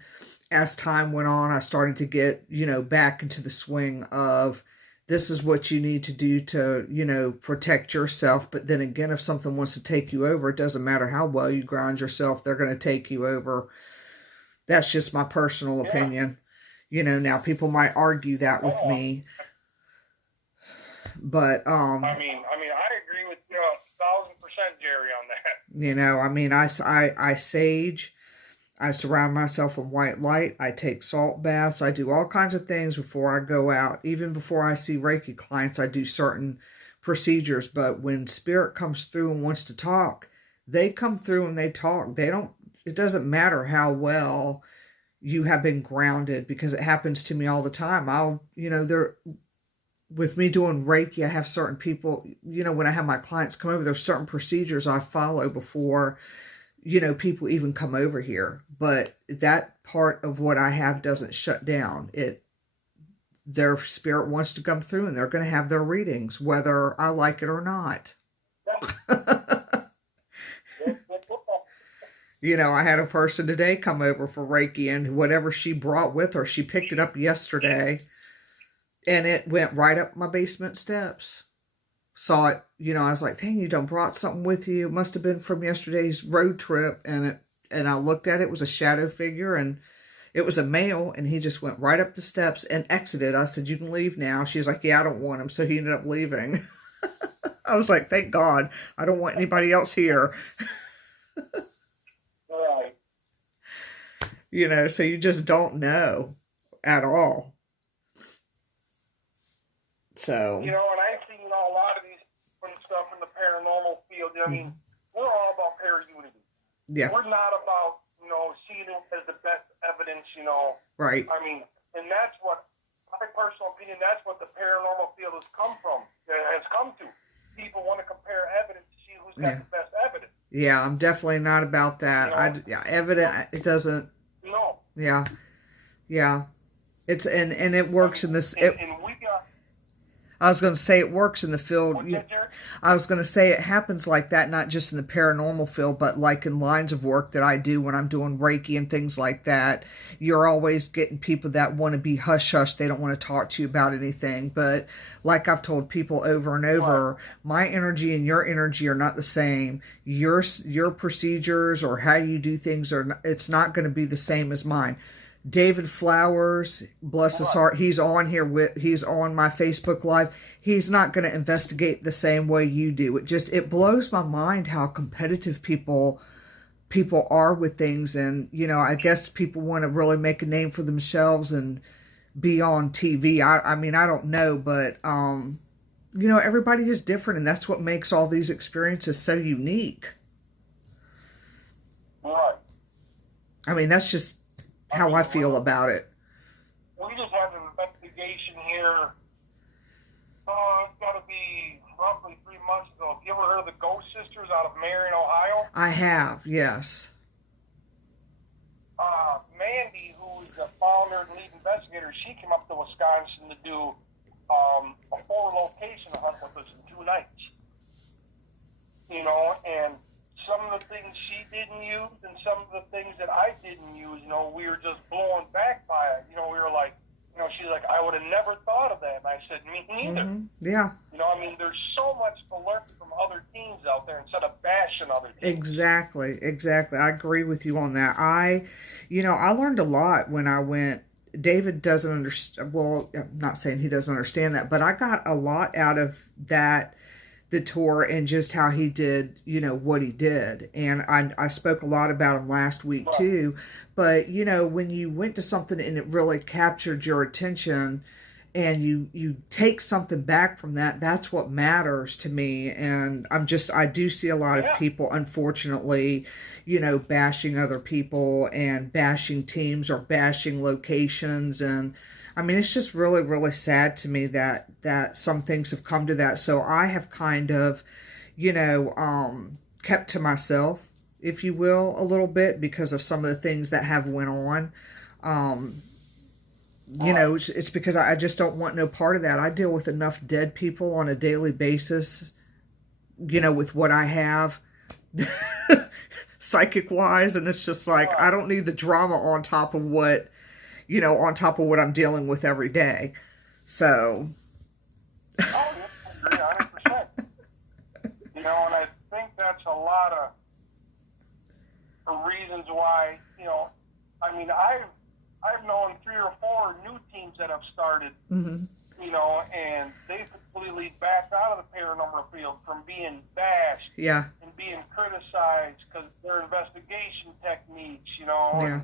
as time went on, I started to get, back into the swing of, this is what you need to do to, protect yourself. But then again, if something wants to take you over, it doesn't matter how well you ground yourself, they're going to take you over. That's just my personal opinion. Now people might argue that with me. But, I agree with you 1,000%, Jerry, on that. I sage, I surround myself with white light, I take salt baths, I do all kinds of things before I go out. Even before I see Reiki clients, I do certain procedures. But when spirit comes through and wants to talk, they come through and they talk. It doesn't matter how well you have been grounded, because it happens to me all the time. With me doing Reiki, I have certain people, when I have my clients come over, there's certain procedures I follow before, people even come over here. But that part of what I have doesn't shut down. Their spirit wants to come through, and they're going to have their readings, whether I like it or not. I had a person today come over for Reiki, and whatever she brought with her, she picked it up yesterday, and it went right up my basement steps. Saw it, I was like, dang, you done brought something with you. It must have been from yesterday's road trip. And I looked at it, it was a shadow figure, and it was a male, and he just went right up the steps and exited. I said, you can leave now. She's like, yeah, I don't want him. So he ended up leaving. I was like, thank God. I don't want anybody else here. Right. So you just don't know at all. So. And I've seen a lot of these stuff in the paranormal field. I mean, we're all about para-unity. Yeah. We're not about, seeing it as the best evidence, Right. I mean, and that's what, my personal opinion, that's what the paranormal field has come to. People want to compare evidence to see who's got the best evidence. Yeah, I'm definitely not about that. It doesn't. No. Yeah. Yeah. It's, and it works in this. And we got. I was going to say it works in the field. I was going to say it happens like that, not just in the paranormal field, but like in lines of work that I do when I'm doing Reiki and things like that. You're always getting people that want to be hush-hush. They don't want to talk to you about anything. But like I've told people over and over, my energy and your energy are not the same. Your procedures or how you do things, it's not going to be the same as mine. David Flowers, bless his heart, he's on my Facebook Live. He's not going to investigate the same way you do. It blows my mind how competitive people are with things. And, I guess people want to really make a name for themselves and be on TV. I mean, I don't know, but, everybody is different, and that's what makes all these experiences so unique. Right. I mean, that's just how I feel about it. We just had an investigation here. It's got to be roughly 3 months ago. Have you ever heard of the Ghost Sisters out of Marion, Ohio? I have, yes. Mandy, who is the founder and lead investigator, she came up to Wisconsin to do a 4-location hunt with us in 2 nights. And some of the things she didn't use and some of the things that I didn't use, we were just blown back by it. We were like, she's like, I would have never thought of that. And I said, me neither. Mm-hmm. Yeah. I mean, there's so much to learn from other teams out there instead of bashing other teams. Exactly. I agree with you on that. I learned a lot when I went. David doesn't understand. Well, I'm not saying he doesn't understand that, but I got a lot out of that, the tour, and just how he did, what he did. And I spoke a lot about him last week too. But, when you went to something and it really captured your attention and you take something back from that, that's what matters to me. And I do see a lot of people, unfortunately, bashing other people and bashing teams or bashing locations. And I mean, it's just really, really sad to me that some things have come to that. So I have kind of, kept to myself, if you will, a little bit because of some of the things that have went on. It's because I just don't want no part of that. I deal with enough dead people on a daily basis, with what I have psychic wise. And it's just like, I don't need the drama on top of what I'm dealing with every day. So. Oh, I agree 100%. And I think that's a lot of reasons why, I mean, I've known 3 or 4 new teams that have started, and they've completely backed out of the paranormal field from being bashed and being criticized because their investigation techniques, Yeah.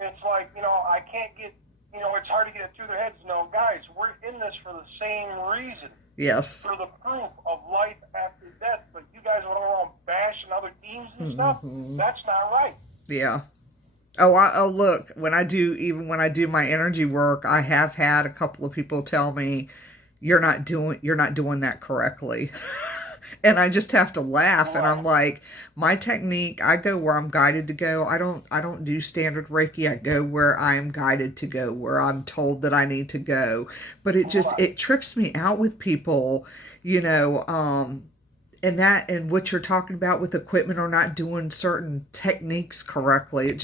It's like, I can't get, it's hard to get it through their heads. Guys, we're in this for the same reason. Yes. For the proof of life after death. But you guys are all bashing other teams and stuff. That's not right. Yeah. Oh, look, when I do my energy work, I have had a couple of people tell me, you're not doing that correctly. And I just have to laugh. And I'm like, my technique, I go where I'm guided to go. I don't do standard Reiki. I go where I am guided to go, where I'm told that I need to go. But it trips me out with people, and what you're talking about with equipment or not doing certain techniques correctly,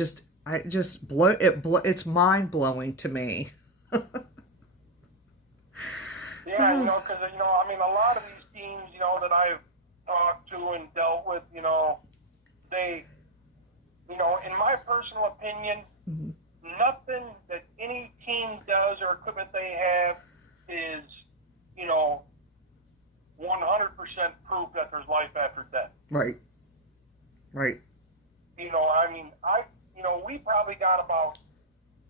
it's mind blowing to me. Yeah, you know, because, you know, I mean, a lot of these teams, you know, that I've talked to and dealt with, you know, they, you know, in my personal opinion, nothing that any team does or equipment they have is, you know, 100% proof that there's life after death. Right. Right. You know, I mean, you know, we probably got about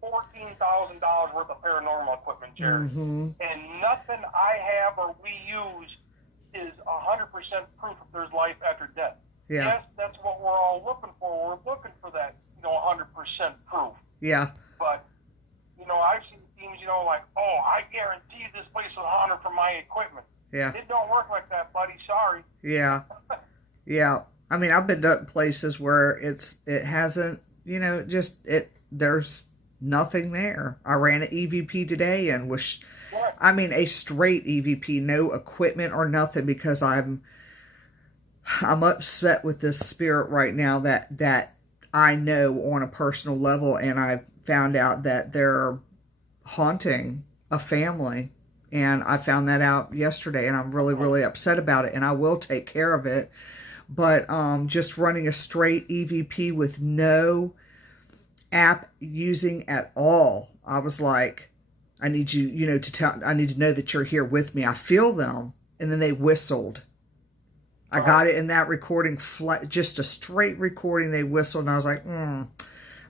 $14,000 worth of paranormal equipment, Jerry. And nothing I have or we use is 100% proof that there's life after death. Yeah. Yes, that's what we're all looking for. We're looking for that, you know, 100% proof. Yeah. But, you know, I've seen teams, you know, like, oh, I guarantee this place is haunted for my equipment. Yeah. It don't work like that, buddy. Sorry. Yeah. Yeah. I mean, I've been to places where it hasn't, you know, there's nothing there. I ran an EVP today and a straight EVP, no equipment or nothing, because I'm upset with this spirit right now that I know on a personal level, and I found out that they're haunting a family, and I found that out yesterday, and I'm really, really upset about it, and I will take care of it. But just running a straight EVP with no app using at all, I was like, I need you, you know, I need to know that you're here with me. I feel them. And then they whistled. I got it in that recording, just a straight recording. They whistled, and I was like,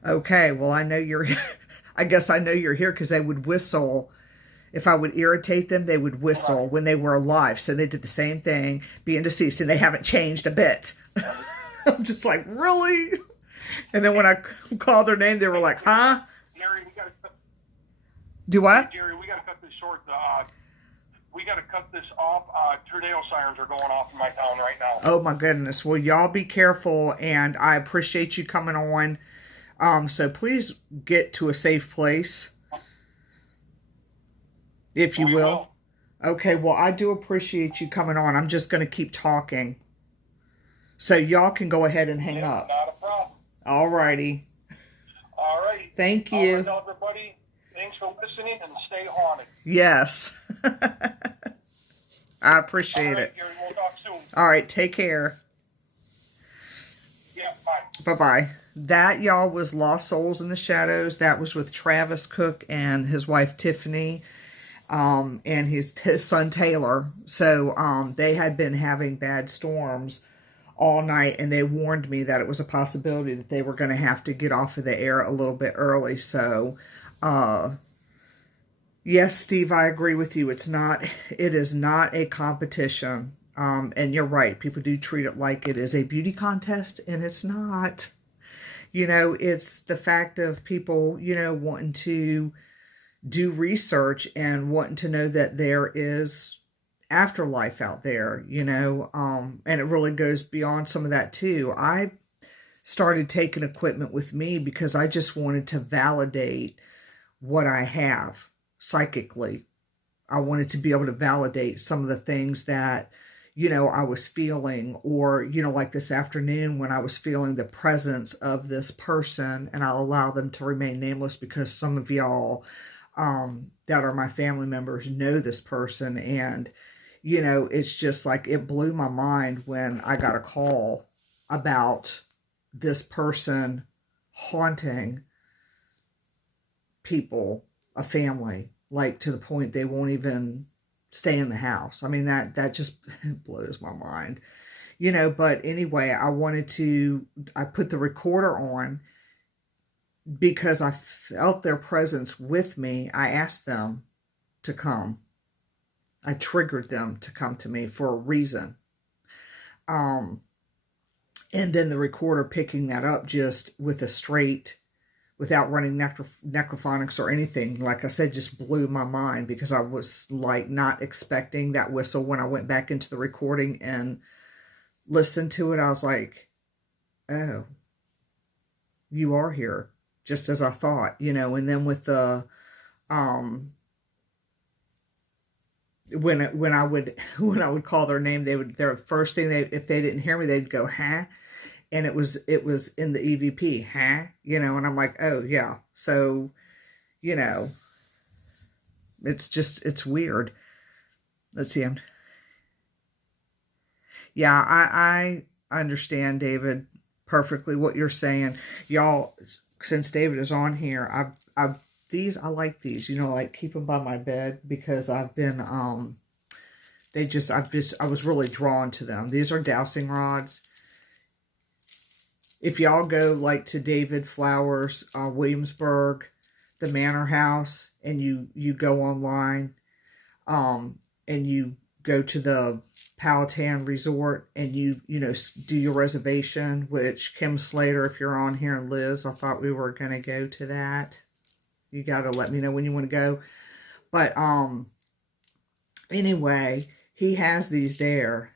okay, well, I know you're I guess I know you're here, because they would whistle. If I would irritate them, they would whistle when they were alive. So they did the same thing, being deceased, and they haven't changed a bit. I'm just like, really? And then when I called their name, they were like, huh? Gary, we got to Do what? Jerry, we got to cut this short. We got to cut this off. Tornado sirens are going off in my town right now. Oh, my goodness. Well, y'all be careful, and I appreciate you coming on. So please get to a safe place, if you will. Okay, well, I do appreciate you coming on. I'm just going to keep talking. So y'all can go ahead and hang up. Not a problem. All righty. All right. Thank you. All right, everybody. Thanks for listening, and stay haunted. Yes. I appreciate it. Gary, we'll talk soon. All right, take care. Yeah, bye. Bye-bye. That, y'all, was Lost Souls in the Shadows. That was with Travis Cook and his wife Tiffany, and his son Taylor. So they had been having bad storms all night, and they warned me that it was a possibility that they were going to have to get off of the air a little bit early. So yes, Steve, I agree with you. It is not a competition. And you're right. People do treat it like it is a beauty contest, and it's not. You know, it's the fact of people, you know, wanting to do research and wanting to know that there is afterlife out there, you know, and it really goes beyond some of that too. I started taking equipment with me because I just wanted to validate what I have psychically. I wanted to be able to validate some of the things that, you know, I was feeling, or, you know, like this afternoon when I was feeling the presence of this person, and I'll allow them to remain nameless because some of y'all that are my family members know this person. And, you know, it's just like, it blew my mind when I got a call about this person haunting people, a family, like to the point they won't even stay in the house. I mean, that just blows my mind, you know. But anyway, I put the recorder on because I felt their presence with me. I asked them to come. I triggered them to come to me for a reason. And then the recorder picking that up just with a straight, without running necrophonics or anything, like I said, just blew my mind, because I was like not expecting that whistle. When I went back into the recording and listened to it, I was like, oh, you are here, just as I thought, you know. And then with the when I would call their name, their first thing, if they didn't hear me, they'd go, huh? And it was in the EVP, huh? You know, and I'm like, oh yeah. So, you know, it's weird. Let's see. Yeah, I understand, David, perfectly what you're saying. Y'all, since David is on here, I like these, you know, like keep them by my bed because I've been, I was really drawn to them. These are dowsing rods. If y'all go like to David Flowers, Williamsburg, the Manor House, and you go online, and you go to the Powhatan Resort and you know, do your reservation, which Kim Slater, if you're on here, and Liz, I thought we were going to go to that. You got to let me know when you want to go. But, anyway, he has these there.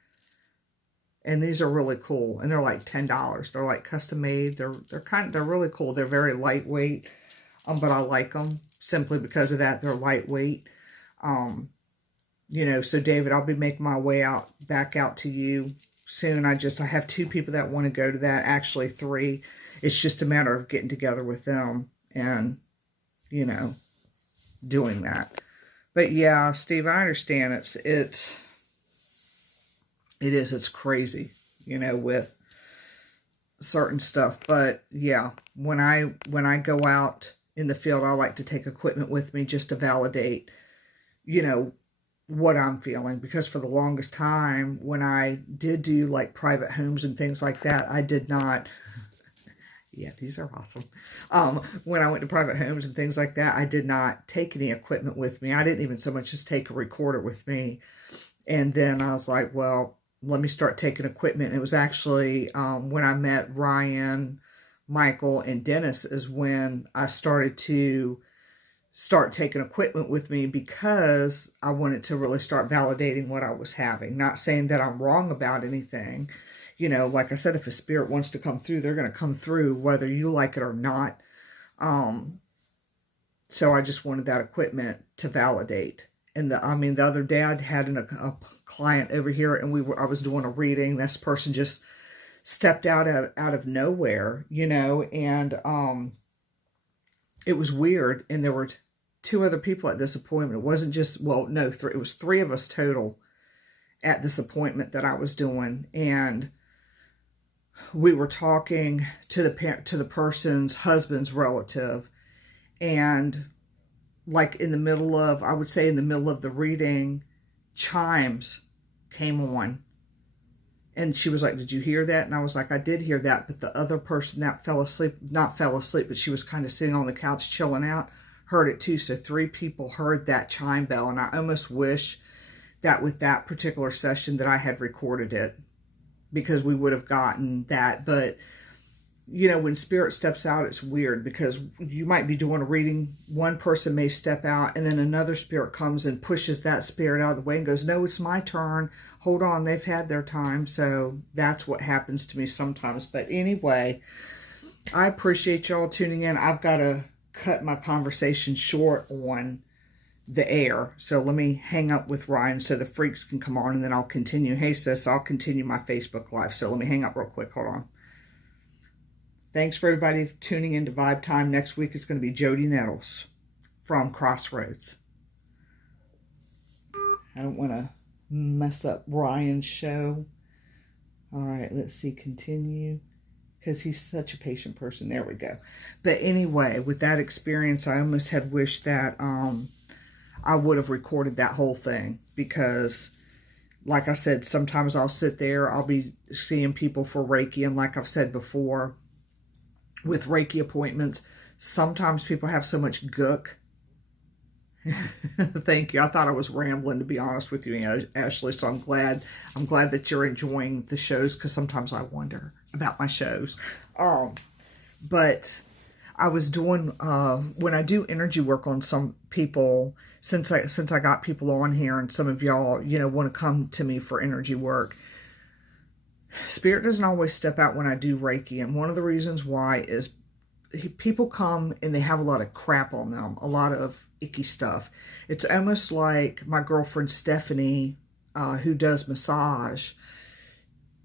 And these are really cool. And they're like $10. They're like custom made. They're really cool. They're very lightweight. But I like them simply because of that. They're lightweight. You know, so David, I'll be making my way back out to you soon. I have 2 people that want to go to that. Actually 3. It's just a matter of getting together with them and, you know, doing that. But yeah, Steve, I understand it's crazy, you know, with certain stuff. But yeah, when I go out in the field, I like to take equipment with me just to validate, you know, what I'm feeling. Because for the longest time, when I did do like private homes and things like that, I did not, yeah, these are awesome. When I went to private homes and things like that, I did not take any equipment with me. I didn't even so much as take a recorder with me. And then I was like, well, let me start taking equipment. It was actually when I met Ryan, Michael, and Dennis is when I started to start taking equipment with me, because I wanted to really start validating what I was having. Not saying that I'm wrong about anything. You know, like I said, if a spirit wants to come through, they're going to come through whether you like it or not. So I just wanted that equipment to validate. And the other day I had a client over here, and I was doing a reading. This person just stepped out of nowhere, you know, and it was weird. And there were 2 other people at this appointment. It wasn't just, well, no, 3. It was 3 of us total at this appointment that I was doing, and we were talking to the person's husband's relative, and like in the middle of, I would say in the middle of the reading, chimes came on. And she was like, did you hear that? And I was like, I did hear that. But the other person that not fell asleep, but she was kind of sitting on the couch chilling out, heard it too. So 3 people heard that chime bell. And I almost wish that with that particular session that I had recorded it, because we would have gotten that. But, you know, when spirit steps out, it's weird, because you might be doing a reading. One person may step out, and then another spirit comes and pushes that spirit out of the way and goes, no, it's my turn. Hold on, they've had their time. So that's what happens to me sometimes. But anyway, I appreciate y'all tuning in. I've got to cut my conversation short on the air. So let me hang up with Ryan so the freaks can come on, and then I'll continue. Hey, sis, I'll continue my Facebook Live. So let me hang up real quick. Hold on. Thanks for everybody tuning in to Vibe Time. Next week is going to be Jodi Nettles from Crossroads. I don't want to mess up Ryan's show. All right, let's see, continue, because he's such a patient person. There we go. But anyway, with that experience, I almost had wished that I would have recorded that whole thing, because like I said, sometimes I'll sit there, I'll be seeing people for Reiki, and like I've said before, with Reiki appointments, sometimes people have so much gook. Thank you. I thought I was rambling, to be honest with you, Ashley. So I'm glad that you're enjoying the shows, because sometimes I wonder about my shows. But I was doing when I do energy work on some people, since I got people on here, and some of y'all, you know, want to come to me for energy work. Spirit doesn't always step out when I do Reiki, and one of the reasons why is people come and they have a lot of crap on them, a lot of icky stuff. It's almost like my girlfriend Stephanie, who does massage.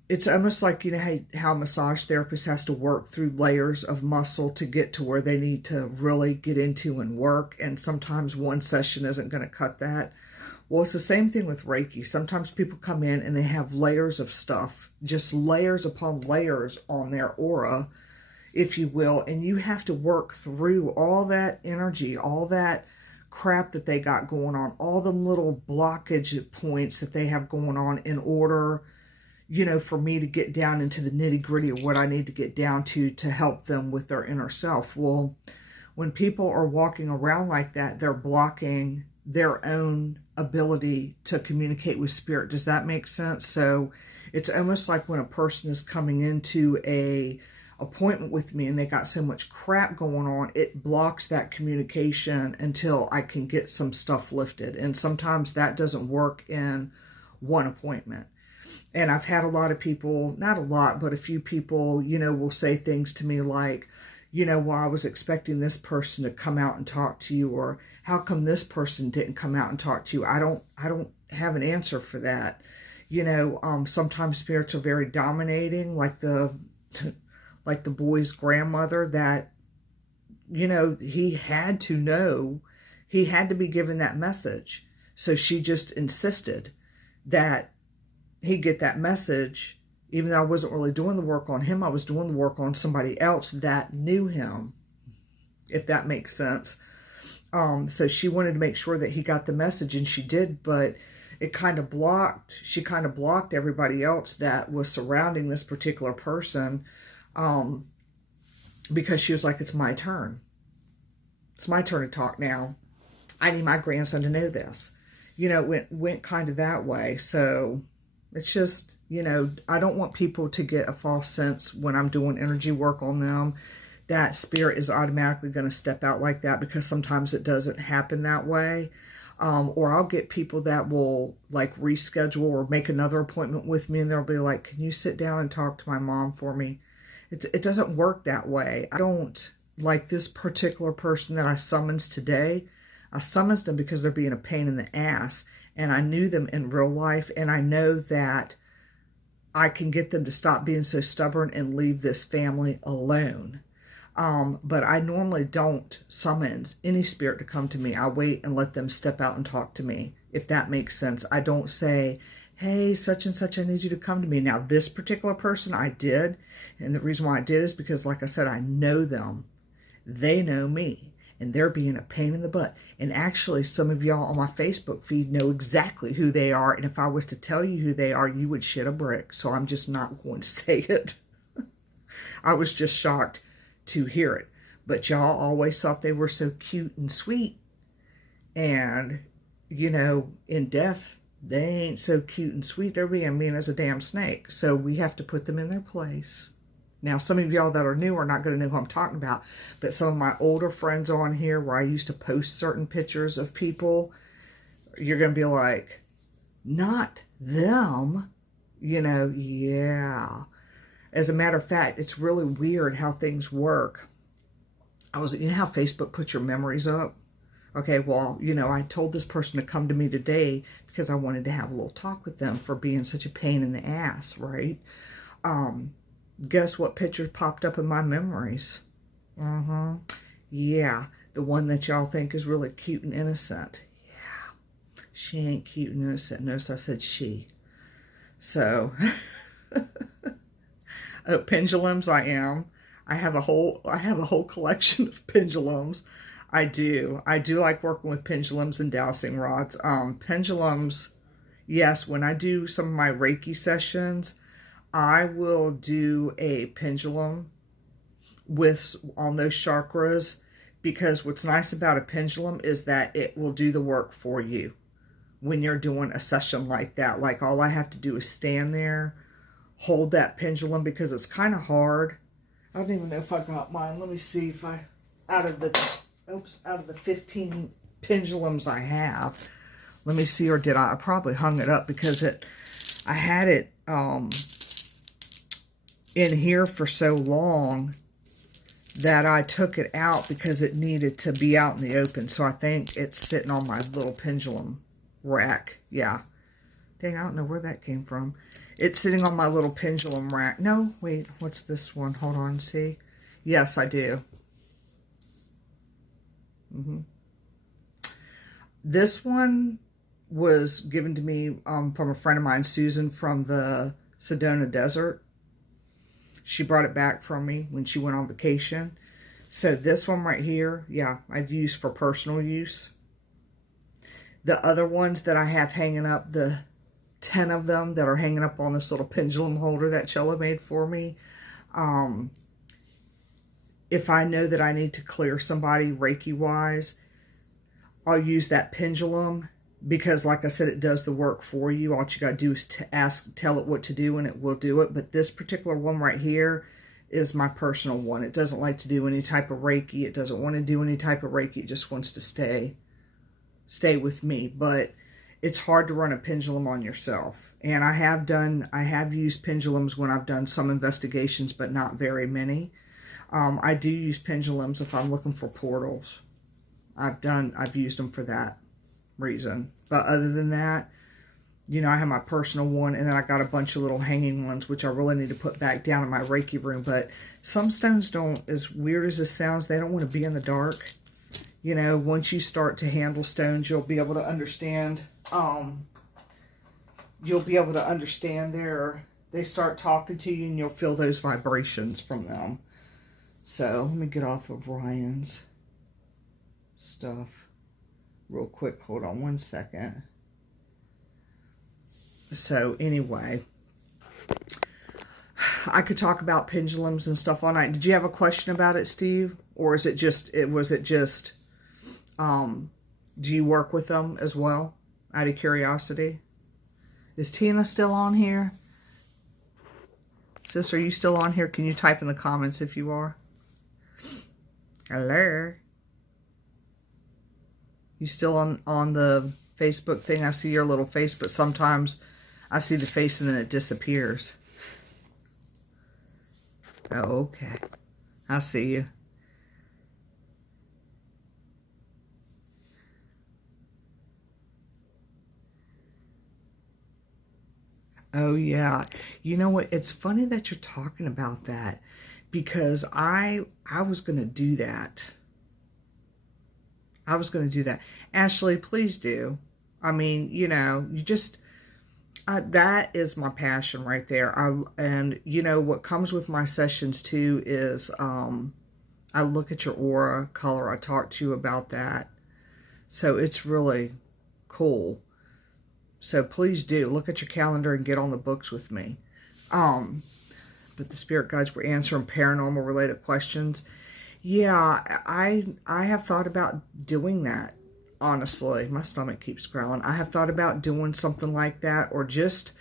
It's almost like, you know, how a massage therapist has to work through layers of muscle to get to where they need to really get into and work. And sometimes one session isn't going to cut that. Well, it's the same thing with Reiki. Sometimes people come in and they have layers of stuff, just layers upon layers on their aura, if you will. And you have to work through all that energy, all that crap that they got going on, all them little blockage points that they have going on in order, you know, for me to get down into the nitty gritty of what I need to get down to help them with their inner self. Well, when people are walking around like that, they're blocking their own ability to communicate with spirit. Does that make sense? So it's almost like when a person is coming into a appointment with me and they got so much crap going on, it blocks that communication until I can get some stuff lifted. And sometimes that doesn't work in one appointment. And I've had a lot of people, not a lot, but a few people, you know, will say things to me like, you know, well, I was expecting this person to come out and talk to you, or how come this person didn't come out and talk to you? I don't have an answer for that. You know, sometimes spirits are very dominating, like the boy's grandmother, that, you know, he had to know, he had to be given that message. So she just insisted that he get that message. Even though I wasn't really doing the work on him, I was doing the work on somebody else that knew him, if that makes sense. So she wanted to make sure that he got the message, and she did, but she kind of blocked everybody else that was surrounding this particular person, because she was like, it's my turn. It's my turn to talk now. I need my grandson to know this. You know, it went kind of that way. So it's just, you know, I don't want people to get a false sense when I'm doing energy work on them that spirit is automatically going to step out like that, because sometimes it doesn't happen that way. Or I'll get people that will like reschedule or make another appointment with me, and they'll be like, can you sit down and talk to my mom for me? It doesn't work that way. I don't, like this particular person that I summons today, I summoned them because they're being a pain in the ass. And I knew them in real life, and I know that I can get them to stop being so stubborn and leave this family alone. But I normally don't summon any spirit to come to me. I wait and let them step out and talk to me, if that makes sense. I don't say, hey, such and such, I need you to come to me. Now, this particular person I did, and the reason why I did is because, like I said, I know them. They know me. And they're being a pain in the butt. And actually, some of y'all on my Facebook feed know exactly who they are. And if I was to tell you who they are, you would shit a brick. So I'm just not going to say it. I was just shocked to hear it. But y'all always thought they were so cute and sweet. And, you know, in death, they ain't so cute and sweet. They're being mean as a damn snake. So we have to put them in their place. Now, some of y'all that are new are not going to know who I'm talking about, but some of my older friends on here where I used to post certain pictures of people, you're going to be like, not them, you know, yeah. As a matter of fact, it's really weird how things work. You know how Facebook puts your memories up? Okay, well, you know, I told this person to come to me today because I wanted to have a little talk with them for being such a pain in the ass, right? Guess what picture popped up in my memories? Yeah, the one that y'all think is really cute and innocent. Yeah, she ain't cute and innocent. Notice I said she. So, oh, pendulums, I am. I have a whole collection of pendulums. I do like working with pendulums and dowsing rods. Pendulums, yes, when I do some of my Reiki sessions, I will do a pendulum on those chakras, because what's nice about a pendulum is that it will do the work for you when you're doing a session like that. Like, all I have to do is stand there, hold that pendulum, because it's kind of hard. I don't even know if I got mine. Let me see if out of the 15 pendulums I have, let me see, or did I probably hung it up because I had it, in here for so long that I took it out because it needed to be out in the open. So I think it's sitting on my little pendulum rack. Yeah. Dang, I don't know where that came from. It's sitting on my little pendulum rack. No, wait, what's this one? Hold on, see? Yes, I do. This one was given to me from a friend of mine, Susan, from the Sedona Desert. She brought it back from me when she went on vacation. So this one right here, yeah, I've used for personal use. The other ones that I have hanging up, the 10 of them that are hanging up on this little pendulum holder that Chella made for me. If I know that I need to clear somebody Reiki-wise, I'll use that pendulum because, like I said, it does the work for you. All you got to do is tell it what to do, and it will do it. But this particular one right here is my personal one. It doesn't like to do any type of Reiki. It doesn't want to do any type of Reiki. It just wants to stay with me. But it's hard to run a pendulum on yourself. And I have used pendulums when I've done some investigations, but not very many. I do use pendulums if I'm looking for portals. I've used them for that reason. But other than that, you know, I have my personal one, and then I got a bunch of little hanging ones, which I really need to put back down in my Reiki room. But some stones don't, as weird as this sounds, they don't want to be in the dark. You know, once you start to handle stones, you'll be able to understand, they start talking to you, and you'll feel those vibrations from them. So, let me get off of Ryan's stuff real quick. Hold on one second. So, anyway, I could talk about pendulums and stuff all night. Did you have a question about it, Steve? Or is it just, do you work with them as well, out of curiosity? Is Tina still on here? Sis, are you still on here? Can you type in the comments if you are? Hello? You still on the Facebook thing? I see your little face, but sometimes I see the face and then it disappears. Oh, okay. I see you. Oh, yeah. You know what? It's funny that you're talking about that, because I was going to do that. Ashley, please do. I mean, you know, you just, that is my passion right there. And you know, what comes with my sessions too is, I look at your aura color. I talk to you about that. So it's really cool. So please do look at your calendar and get on the books with me. But the spirit guides were answering paranormal related questions. Yeah, I have thought about doing that. Honestly, my stomach keeps growling. I have thought about doing something like that, or just,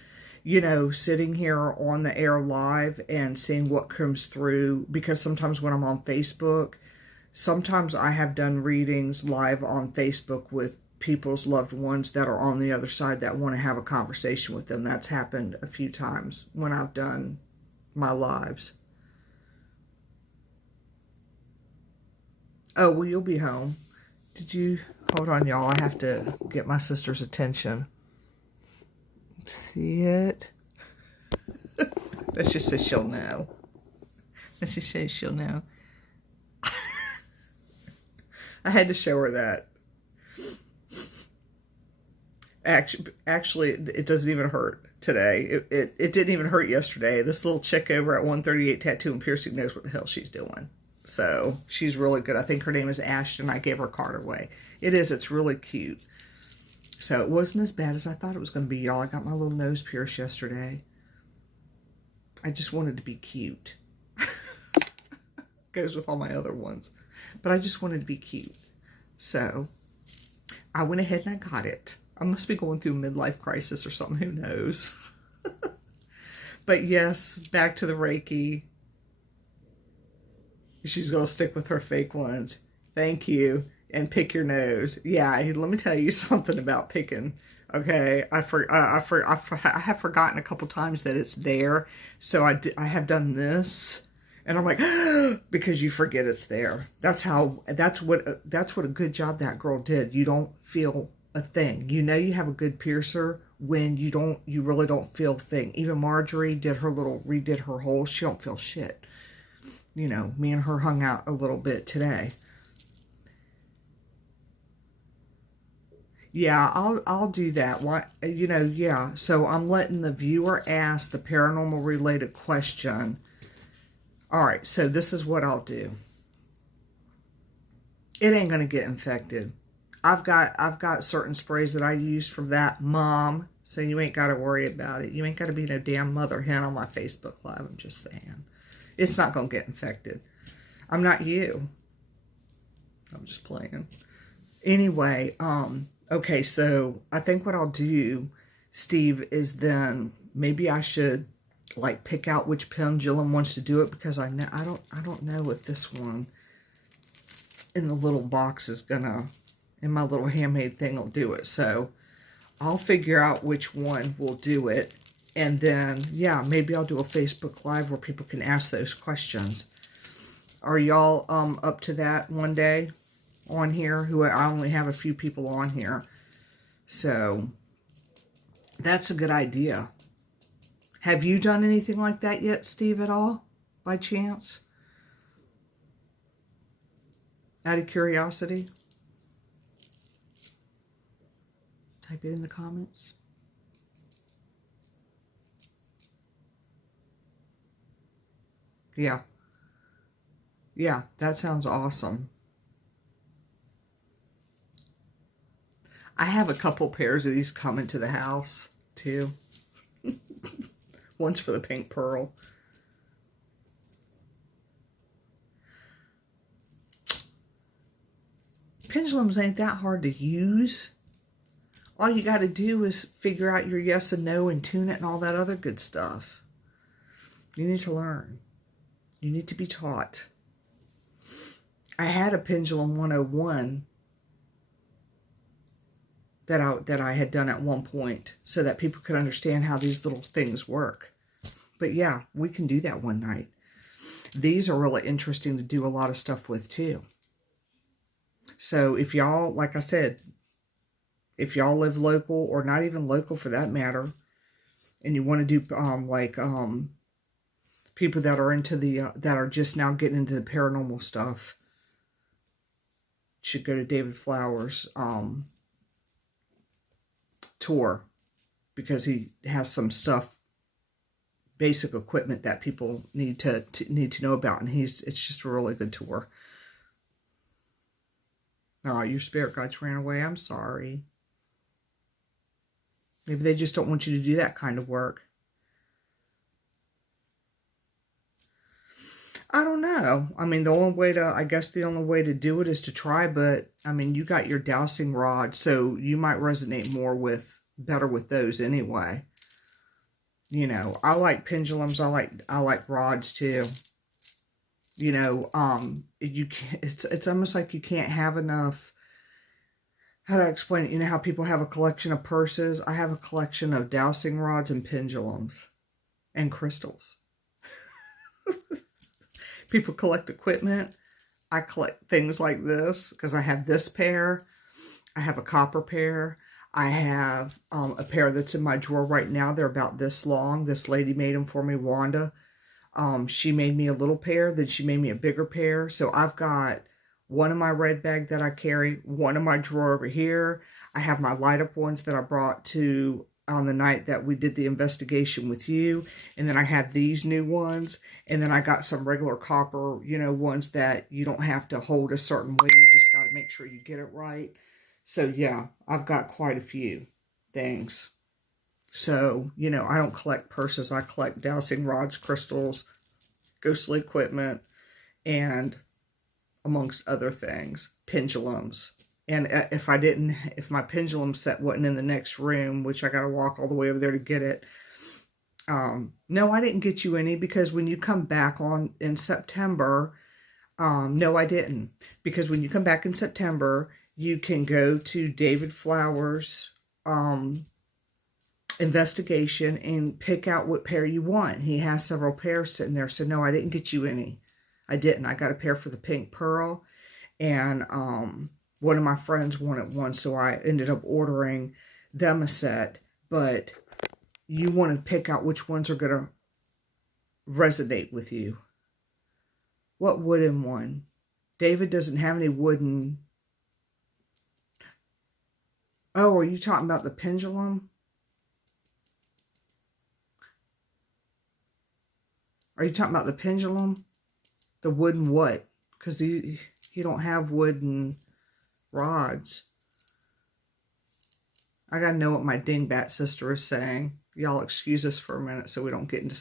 you know, sitting here on the air live and seeing what comes through. Because sometimes when I'm on Facebook, sometimes I have done readings live on Facebook with people's loved ones that are on the other side that want to have a conversation with them. That's happened a few times when I've done my lives. Oh, well, you'll be home. Did you... Hold on, y'all. I have to get my sister's attention. See it? Let's just say she'll know. Let's just say she'll know. I had to show her that. Actually, it doesn't even hurt today. It didn't even hurt yesterday. This little chick over at 138 Tattoo and Piercing knows what the hell she's doing. So, she's really good. I think her name is Ashton. I gave her card away. It is. It's really cute. So, it wasn't as bad as I thought it was going to be, y'all. I got my little nose pierced yesterday. I just wanted to be cute. Goes with all my other ones. But I just wanted to be cute. So, I went ahead and I got it. I must be going through a midlife crisis or something. Who knows? But yes, back to the Reiki. She's going to stick with her fake ones. Thank you. And pick your nose. Yeah, let me tell you something about picking. Okay, I have forgotten a couple times that it's there. So I have done this. And I'm like, because you forget it's there. That's what a good job that girl did. You don't feel a thing. You know you have a good piercer when you really don't feel a thing. Even Marjorie redid her hole. She don't feel shit. You know, me and her hung out a little bit today. Yeah, I'll do that. What, you know, yeah. So I'm letting the viewer ask the paranormal related question. All right, so this is what I'll do. It ain't gonna get infected. I've got certain sprays that I use for that, Mom. So you ain't got to worry about it. You ain't got to be no damn mother hen on my Facebook Live. I'm just saying, it's not gonna get infected. I'm not you. I'm just playing. Anyway, okay. So I think what I'll do, Steve, is then maybe I should like pick out which pendulum wants to do it, because I don't know if this one in the little box is gonna, in my little handmade thing, will do it. So I'll figure out which one will do it, and then yeah, maybe I'll do a Facebook Live where people can ask those questions. Are y'all up to that one day on here? Who I only have a few people on here, so that's a good idea. Have you done anything like that yet, Steve, at all, by chance? Out of curiosity? Type it in the comments. Yeah. Yeah, that sounds awesome. I have a couple pairs of these coming to the house, too. One's for the pink pearl. Pendulums ain't that hard to use. All you got to do is figure out your yes and no and tune it and all that other good stuff. You need to learn. You need to be taught. I had a Pendulum 101 that I had done at one point so that people could understand how these little things work. But yeah, we can do that one night. These are really interesting to do a lot of stuff with too. So if y'all, like I said, if y'all live local or not even local for that matter, and you want to do people that are into the that are just now getting into the paranormal stuff, should go to David Flowers' tour, because he has some stuff, basic equipment that people need to know about, and it's just a really good tour. Oh, your spirit guides ran away. I'm sorry. Maybe they just don't want you to do that kind of work. I don't know. I mean, I guess the only way to do it is to try, but I mean, you got your dowsing rod, so you might resonate better with those anyway. You know, I like pendulums. I like rods too. You know, it's almost like you can't have enough. How do I explain it? You know how people have a collection of purses? I have a collection of dowsing rods and pendulums and crystals. People collect equipment. I collect things like this because I have this pair. I have a copper pair. I have a pair that's in my drawer right now. They're about this long. This lady made them for me, Wanda. She made me a little pair. Then she made me a bigger pair. So I've got one in my red bag that I carry. One in my drawer over here. I have my light up ones that I brought on the night that we did the investigation with you. And then I have these new ones. And then I got some regular copper, you know, ones that you don't have to hold a certain way. You just got to make sure you get it right. So yeah, I've got quite a few things. So, you know, I don't collect purses. I collect dowsing rods, crystals, ghostly equipment, and amongst other things, pendulums. And if my pendulum set wasn't in the next room, which I got to walk all the way over there to get it. No, I didn't get you any, because when you come back in September, no, I didn't. Because when you come back in September, you can go to David Flowers' investigation and pick out what pair you want. He has several pairs sitting there. So no, I didn't get you any. I didn't. I got a pair for the pink pearl, and one of my friends wanted one, so I ended up ordering them a set. But you want to pick out which ones are going to resonate with you. What wooden one? David doesn't have any wooden. Oh, are you talking about the pendulum? Are you talking about the pendulum? The wooden what? Because he don't have wooden rods. I gotta know what my dingbat sister is saying. Y'all excuse us for a minute so we don't get into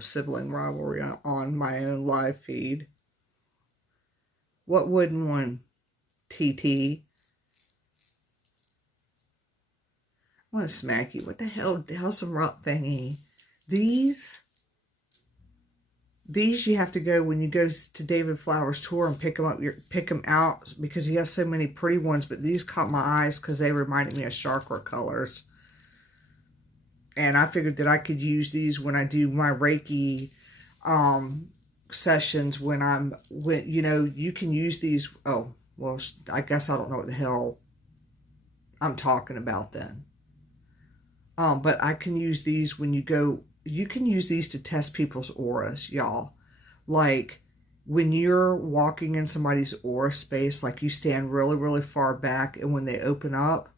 sibling rivalry on my own live feed. What wooden one? TT. I want to smack you. What the hell? The hell's some rock thingy? These you have to go when you go to David Flowers' tour and pick them up. Pick them out because he has so many pretty ones. But these caught my eyes because they reminded me of chakra colors. And I figured that I could use these when I do my Reiki sessions. When you know, you can use these. Oh, well, I guess I don't know what the hell I'm talking about then. But I can use these when you go. You can use these to test people's auras, y'all. Like when you're walking in somebody's aura space, like you stand really, really far back, and when they open up,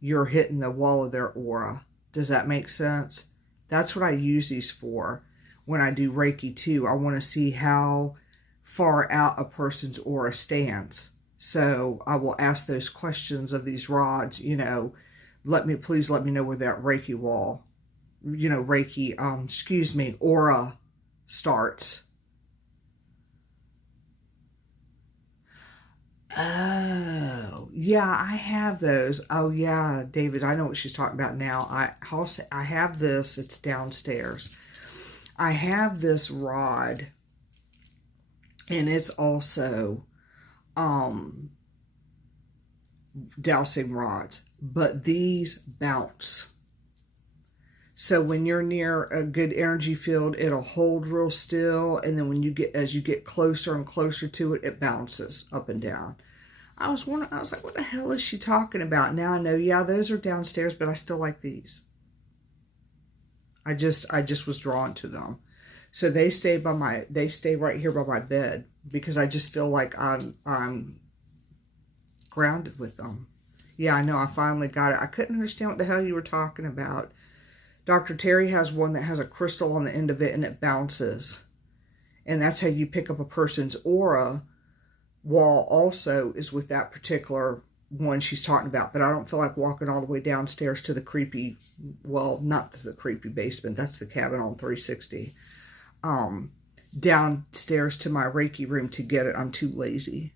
you're hitting the wall of their aura. Does that make sense? That's what I use these for when I do Reiki too. I want to see how far out a person's aura stands. So I will ask those questions of these rods, you know, please let me know where that Reiki wall, you know, Reiki, aura starts. Oh, yeah, I have those. Oh, yeah, David, I know what she's talking about now. I have this. It's downstairs. I have this rod, and it's also dowsing rods, but these bounce. So when you're near a good energy field, it'll hold real still. And then as you get closer and closer to it, it bounces up and down. I was like, what the hell is she talking about? Now I know, yeah, those are downstairs, but I still like these. I just was drawn to them. So they stay right here by my bed because I just feel like I'm grounded with them. Yeah, I know, I finally got it. I couldn't understand what the hell you were talking about. Dr. Terry has one that has a crystal on the end of it and it bounces. And that's how you pick up a person's aura. Wall also is with that particular one she's talking about. But I don't feel like walking all the way downstairs to the creepy, well, not to the creepy basement. That's the cabin on 360. Downstairs to my Reiki room to get it. I'm too lazy.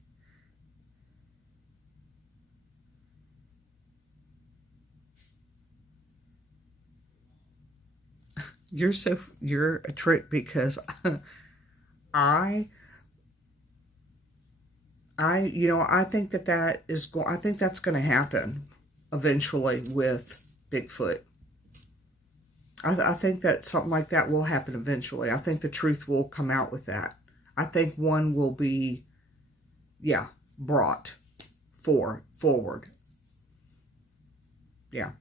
You're a trick because I think I think that's going to happen eventually with Bigfoot. I think that something like that will happen eventually. I think the truth will come out with that. I think one will be, brought forward. Yeah.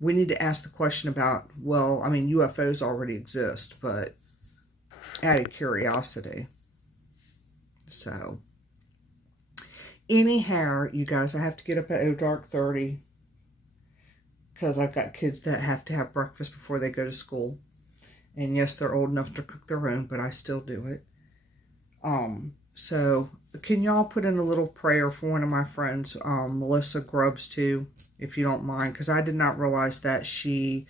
We need to ask the question about, well, I mean, UFOs already exist, but out of curiosity. So, anyhow, you guys, I have to get up at dark 30 because I've got kids that have to have breakfast before they go to school. And yes, they're old enough to cook their own, but I still do it. So, can y'all put in a little prayer for one of my friends, Melissa Grubbs, too, if you don't mind, because I did not realize that she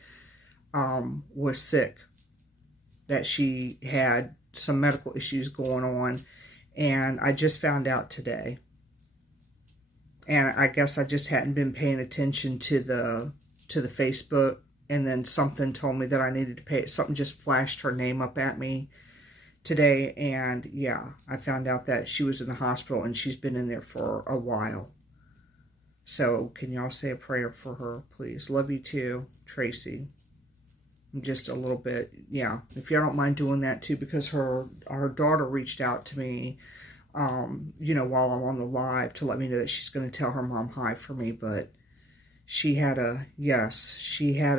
was sick, that she had some medical issues going on, and I just found out today. And I guess I just hadn't been paying attention to the Facebook, and then something told me that I needed to pay. Something just flashed her name up at me today, and yeah, I found out that she was in the hospital, and she's been in there for a while. So can y'all say a prayer for her, please? Love you too, Tracy. Just a little bit, yeah. If y'all don't mind doing that too, because her daughter reached out to me, you know, while I'm on the live to let me know that she's going to tell her mom hi for me. But she had a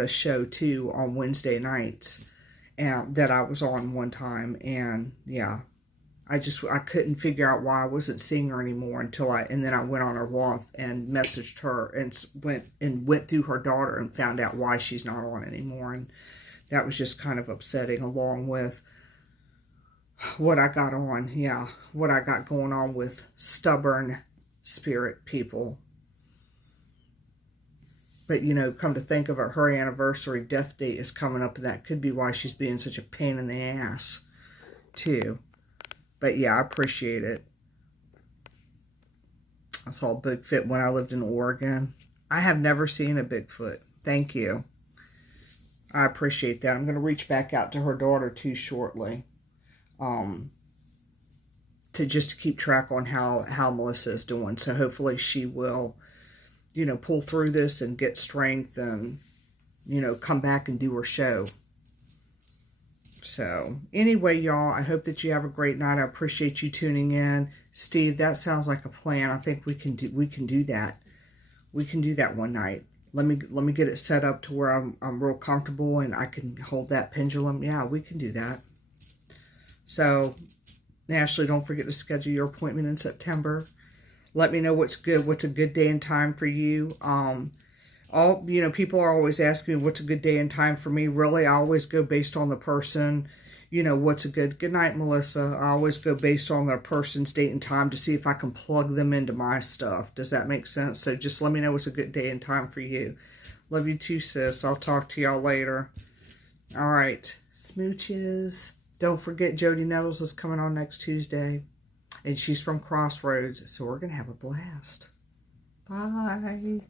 show too on Wednesday nights, and that I was on one time, and yeah. I couldn't figure out why I wasn't seeing her anymore and then I went on her wall and messaged her and went through her daughter and found out why she's not on anymore. And that was just kind of upsetting, along with what I got going on with stubborn spirit people. But, you know, come to think of it, her anniversary death date is coming up, and that could be why she's being such a pain in the ass, too. But yeah, I appreciate it. I saw a Bigfoot when I lived in Oregon. I have never seen a Bigfoot. Thank you. I appreciate that. I'm going to reach back out to her daughter too shortly. To keep track on how Melissa is doing. So hopefully she will, you know, pull through this and get strength and, you know, come back and do her show. So, anyway, y'all, I hope that you have a great night. I appreciate you tuning in. Steve, that sounds like a plan. I think we can do that. We can do that one night. Let me get it set up to where I'm real comfortable and I can hold that pendulum. Yeah, we can do that. So, Ashley, don't forget to schedule your appointment in September. Let me know what's a good day and time for you. You know, people are always asking me what's a good day and time for me. Really, I always go based on the person. You know, what's a good night, Melissa. I always go based on the person's date and time to see if I can plug them into my stuff. Does that make sense? So just let me know what's a good day and time for you. Love you too, sis. I'll talk to y'all later. All right. Smooches. Don't forget Jodi Nettles is coming on next Tuesday. And she's from Crossroads. So we're going to have a blast. Bye.